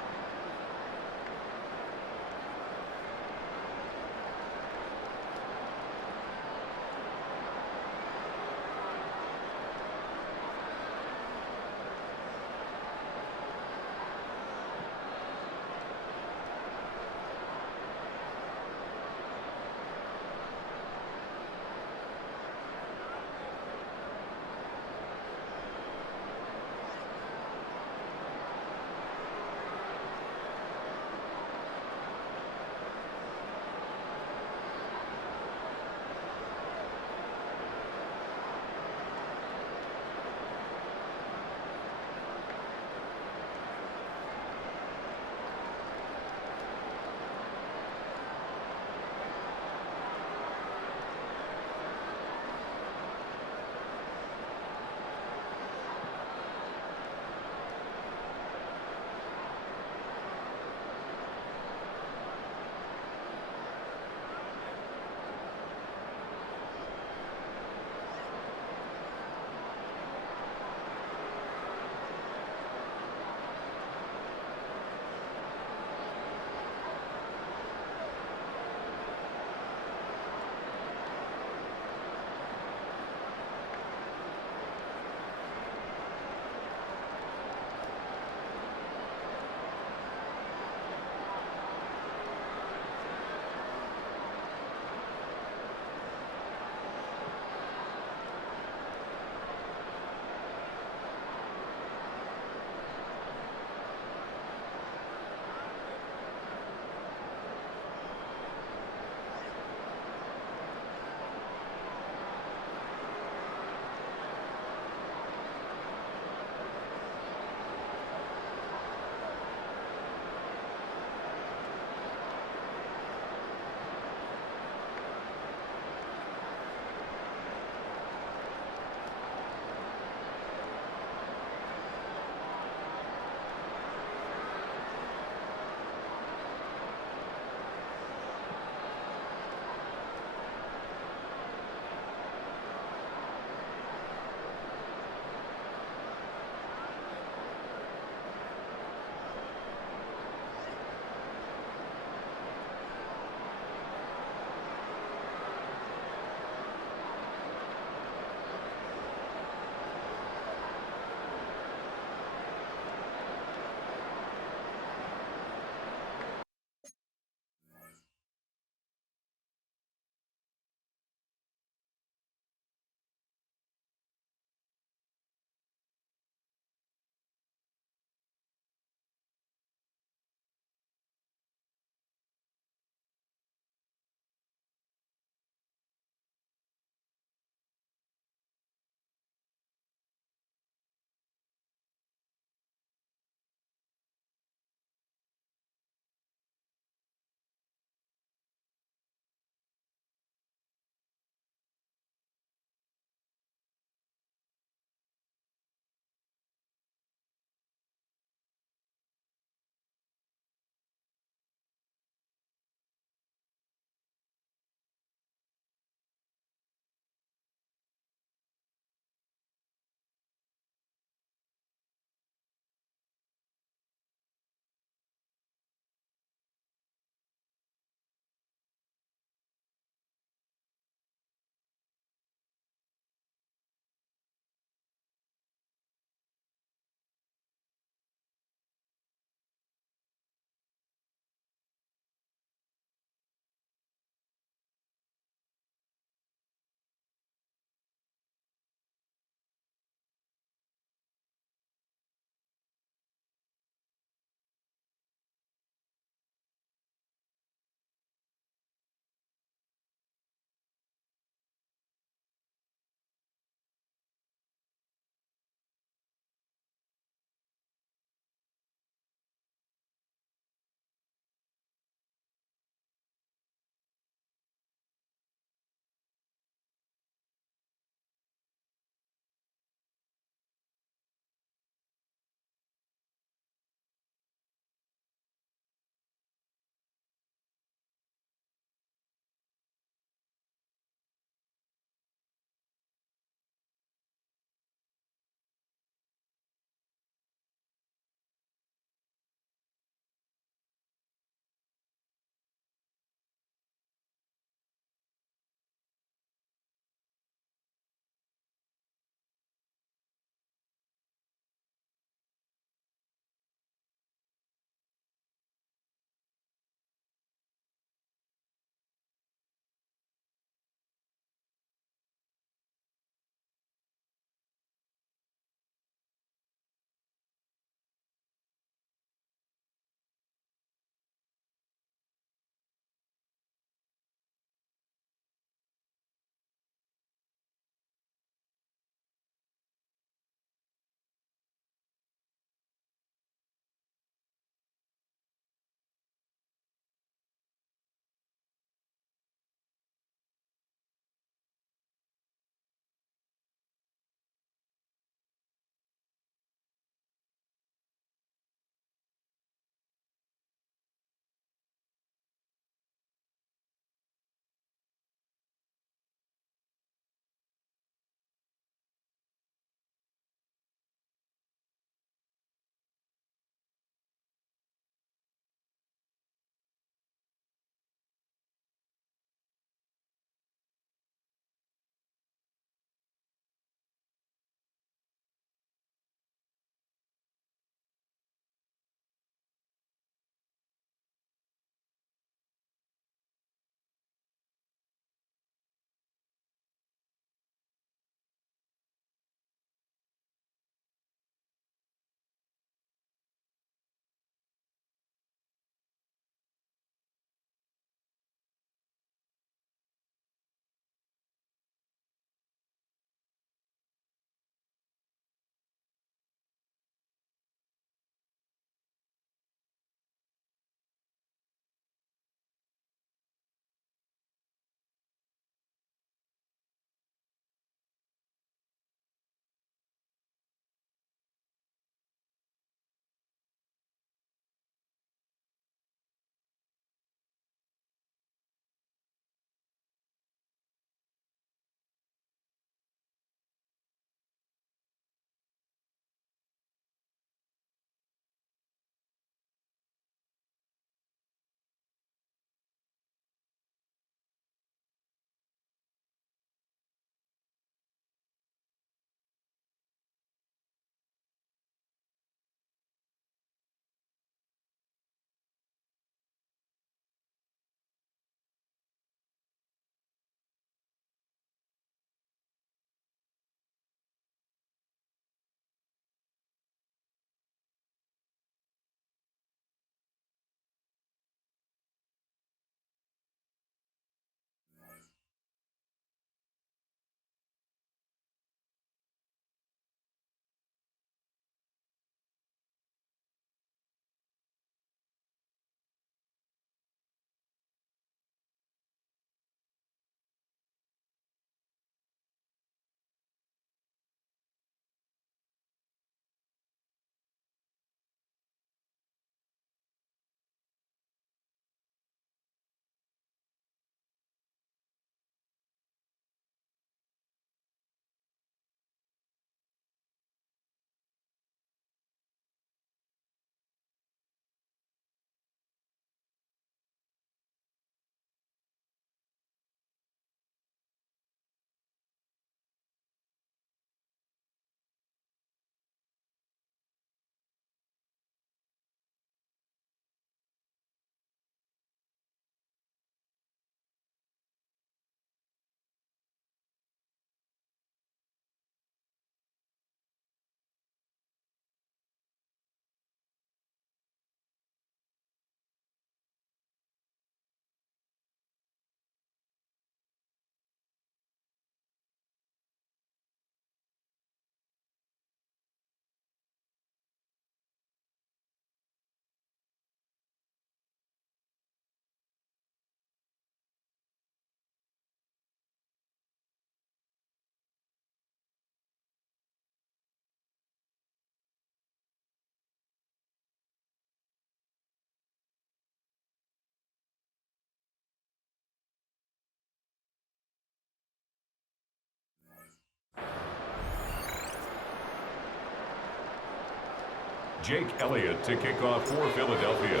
Jake Elliott to kick off for Philadelphia.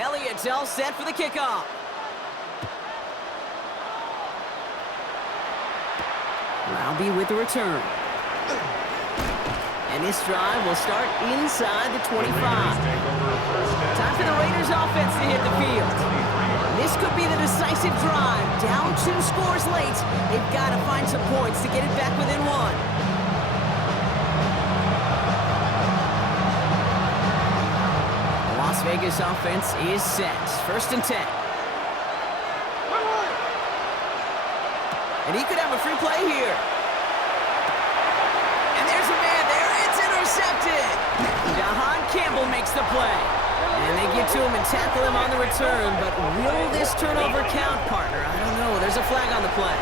Elliott's all set for the kickoff. Roundy with the return. And this drive will start inside the 25. Time for the Raiders offense to hit the field. This could be the decisive drive. Down 2 scores late. They've got to find some points to get it back within 1. The Las Vegas offense is set. 1st and 10. And he could have a free play here. And there's a man there. It's intercepted. Jahan Campbell makes the play. And they get to him and tackle him on the return. But will this turnover count, partner? I don't know. There's a flag on the play.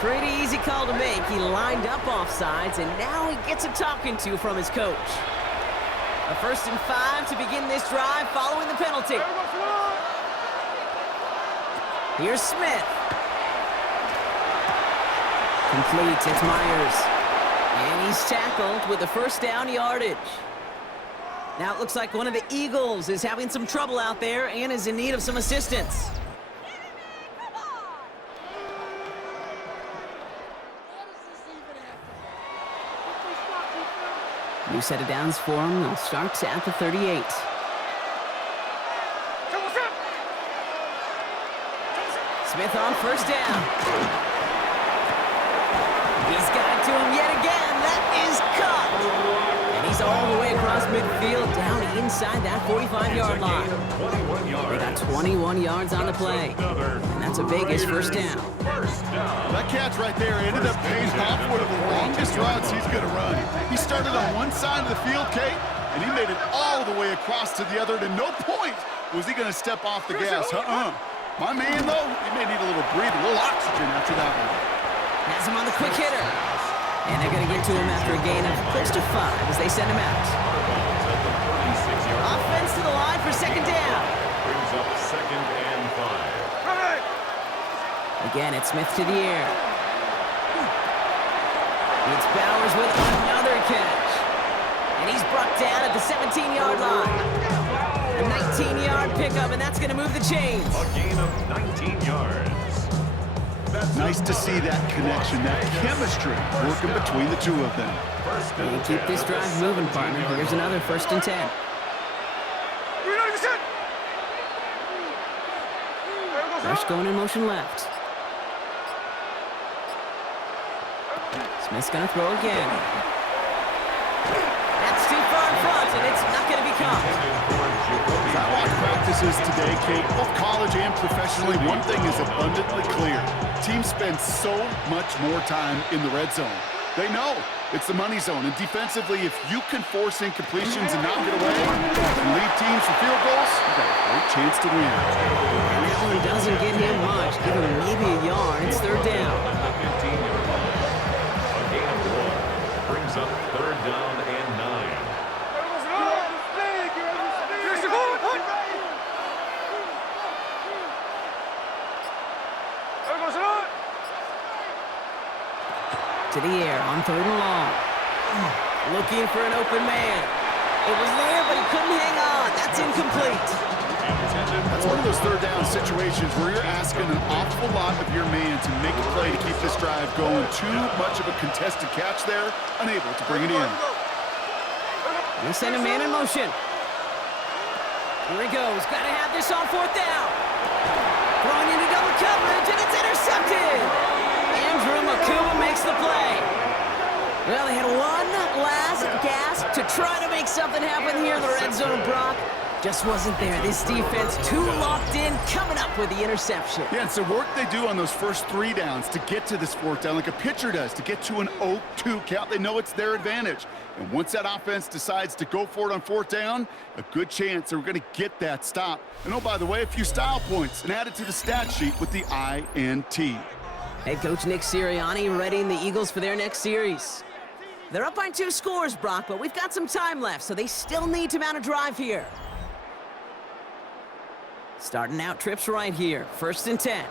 Pretty easy call to make. He lined up offsides, and now he gets a talking to from his coach. A 1st and 5 to begin this drive following the penalty. Here's Smith. Complete, it's Myers. And he's tackled with the 1st down yardage. Now it looks like one of the Eagles is having some trouble out there and is in need of some assistance. New set of downs for him. They'll start at the 38. Smith on 1st down. He's got it to him yet again. That is cut. And he's all the way across midfield, down inside that 45-yard line. They got 21 yards on the play. And that's a Vegas 1st down. That catch right there ended up paying off one of the longest routes he's going to run. He started on one side of the field, Kate, and he made it all the way across to the other. And at no point was he going to step off the gas. My man, though, he may need a little breather, a little oxygen after that one. Has him on the quick hitter. And they're going to get to him after a gain of close to 5 as they send him out. Offense to the line for 2nd down. Brings up 2nd and 5. Again, it's Smith to the air. It's Bowers with another catch. And he's brought down at the 17-yard line. A 19-yard pickup, and that's going to move the chains. A gain of 19 yards. Nice to see that connection, that chemistry working between the two of them. And keep this drive moving, partner. Here's another 1st and 10. Rush going in motion left. Smith's going to throw again. That's too far in front, and it's not going to be caught. As I watch practices today, Kate, both college and professionally, one thing is abundantly clear. Teams spend so much more time in the red zone. They know it's the money zone, and defensively, if you can force incompletions and not get away and lead teams for field goals, you've got a great chance to win. And that one doesn't get him much. Give him maybe a yard. It's 3rd down. A gain of 1 brings up 3rd down and 9. To the air on 3rd and long. Looking for an open man. It was there, but he couldn't hang on. That's incomplete. That's one of those 3rd down situations where you're asking an awful lot of your man to make a play to keep this drive going. Too much of a contested catch there, unable to bring it in. They send a man in motion. Here he goes. Got to have this on 4th down. Throwing into double coverage, and it's intercepted. Andrew Makuma makes the play. Well, they had one last gasp to try to make something happen here in the red zone, Brock. Just wasn't there. This defense too locked in, coming up with the interception. Yeah, it's the work they do on those first 3 downs to get to this 4th down, like a pitcher does, to get to an 0-2 count. They know it's their advantage. And once that offense decides to go for it on 4th down, a good chance they're going to get that stop. And oh, by the way, a few style points and add it to the stat sheet with the INT. Head coach Nick Sirianni readying the Eagles for their next series. They're up by 2 scores, Brock, but we've got some time left, so they still need to mount a drive here. Starting out trips right here. 1st and 10.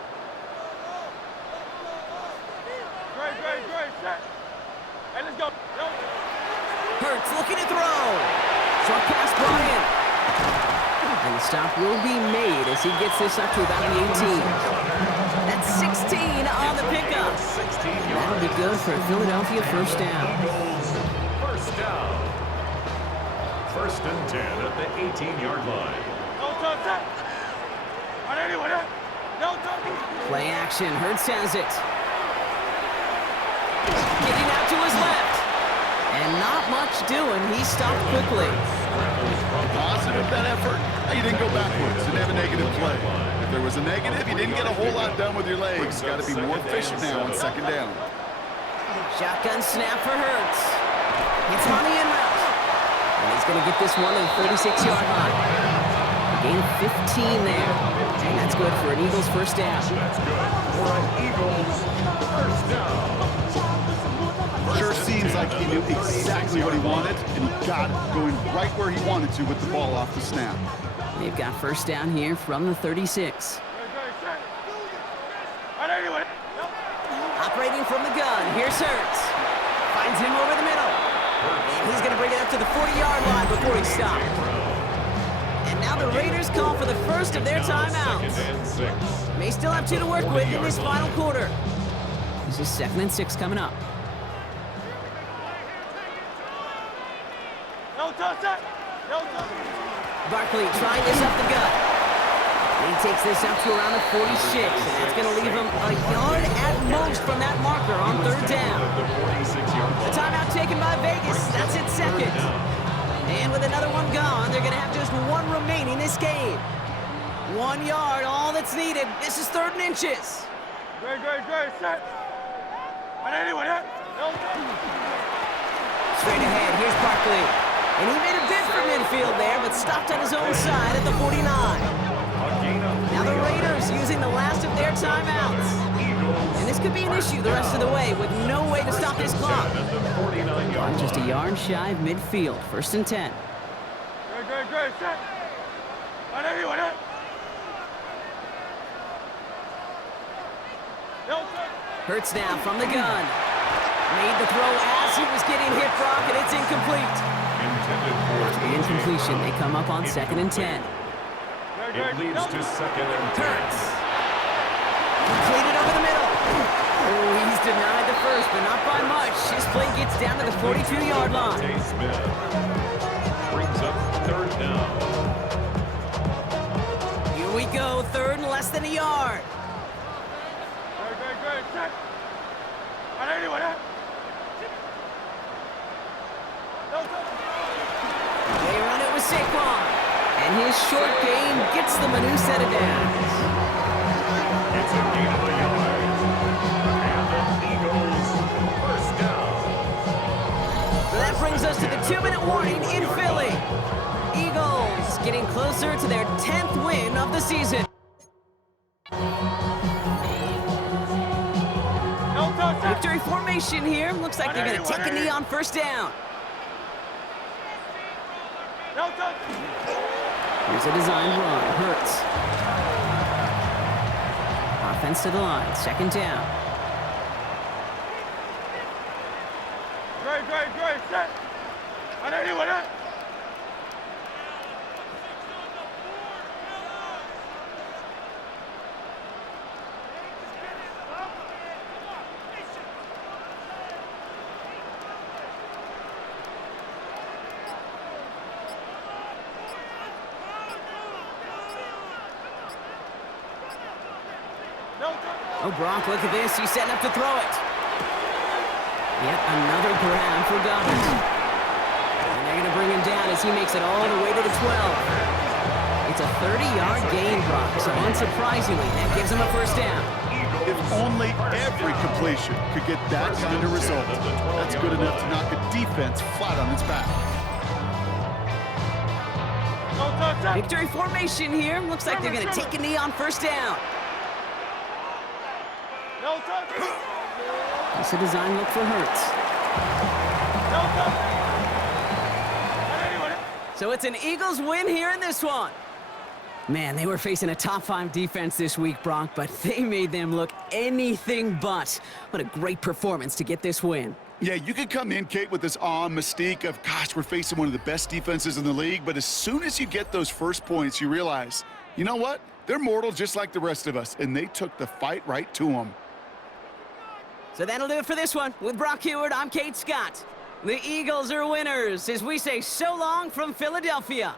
Great, set. Hey, let's go. Hurts looking to throw. Short pass brought in. And the stop will be made as he gets this up to about the 18. That's 16 on the pickup. That'll be good for a Philadelphia first down. First down. First and 10 at the 18-yard line. Play action. Hurts has it. Getting out to his left. And not much doing. He stopped quickly. Positive that effort. You didn't go backwards. Didn't have a negative play. If there was a negative, you didn't get a whole lot done with your legs. Got to be more efficient now on second down. Shotgun snap for Hurts. It's on the in route. And he's going to get this one to the 36-yard line. A gain of 15 there. And that's good for an Eagles first down. That's good for an Eagles first down. Sure seems like he knew exactly what he wanted, and he got it going right where he wanted to with the ball off the snap. They've got first down here from the 36. Operating from the gun, here's Hurts. Finds him over the middle. And he's going to bring it up to the 40-yard line before he stops. And now the Raiders call for the first of their timeouts. May still have 2 to work with in this final quarter. This is 2nd and 6 coming up. Barkley trying this up the gut. And he takes this up to around the 46, and that's going to leave him a yard at most from that marker on 3rd down. The timeout taken by Vegas. That's its 2nd. And with another one gone, they're going to have just 1 remaining this game. 1 yard, all that's needed. This is 3rd and inches. Great, set. Straight ahead, here's Barkley. And he made a bid for midfield there, but stopped on his own side at the 49. Now the Raiders using the last of their timeouts. And this could be an issue the rest of the way with no way to stop this clock. Just a yard shy of midfield, 1st and 10. Great, set. Hurts now from the gun. Made the throw as he was getting hit, Brock, and it's incomplete. After the incompletion, they come up on 2nd and 10. It leads to 2nd and 10. Hurts. Completed over the middle. Oh, he's denied the first, but not by much. His play gets down to the 42-yard line. Tay Smith brings up 3rd down. Here we go, 3rd and less than a yard. Great, set. They run it with Saquon. And his short gain gets them a new set of downs. It's a gain of a yard. And the Eagles first down. So that brings us to the 2-minute warning in Philly. Eagles getting closer to their 10th win of the season. Victory formation here. Looks like they're going to take a knee on 1st down. Here's a design run. Hurts. Offense to the line. 2nd down. Great, set. Oh, Brock, look at this. He's setting up to throw it. Yet another grab for Dobbins. And they're going to bring him down as he makes it all the way to the 12. It's a 30-yard gain, Brock, so unsurprisingly, that gives him a 1st down. If only every completion could get that kind of result. That's good enough to knock a defense flat on its back. Victory formation here. Looks like they're going to take a knee on 1st down. It's a design look for Hurts. So it's an Eagles win here in this one. Man, they were facing a top 5 defense this week, Brock, but they made them look anything but. What a great performance to get this win. Yeah, you could come in, Kate, with this awe and mystique of, gosh, we're facing one of the best defenses in the league, but as soon as you get those first points, you realize, you know what? They're mortal just like the rest of us, and they took the fight right to them. So that'll do it for this one. With Brock Heward, I'm Kate Scott. The Eagles are winners as we say so long from Philadelphia.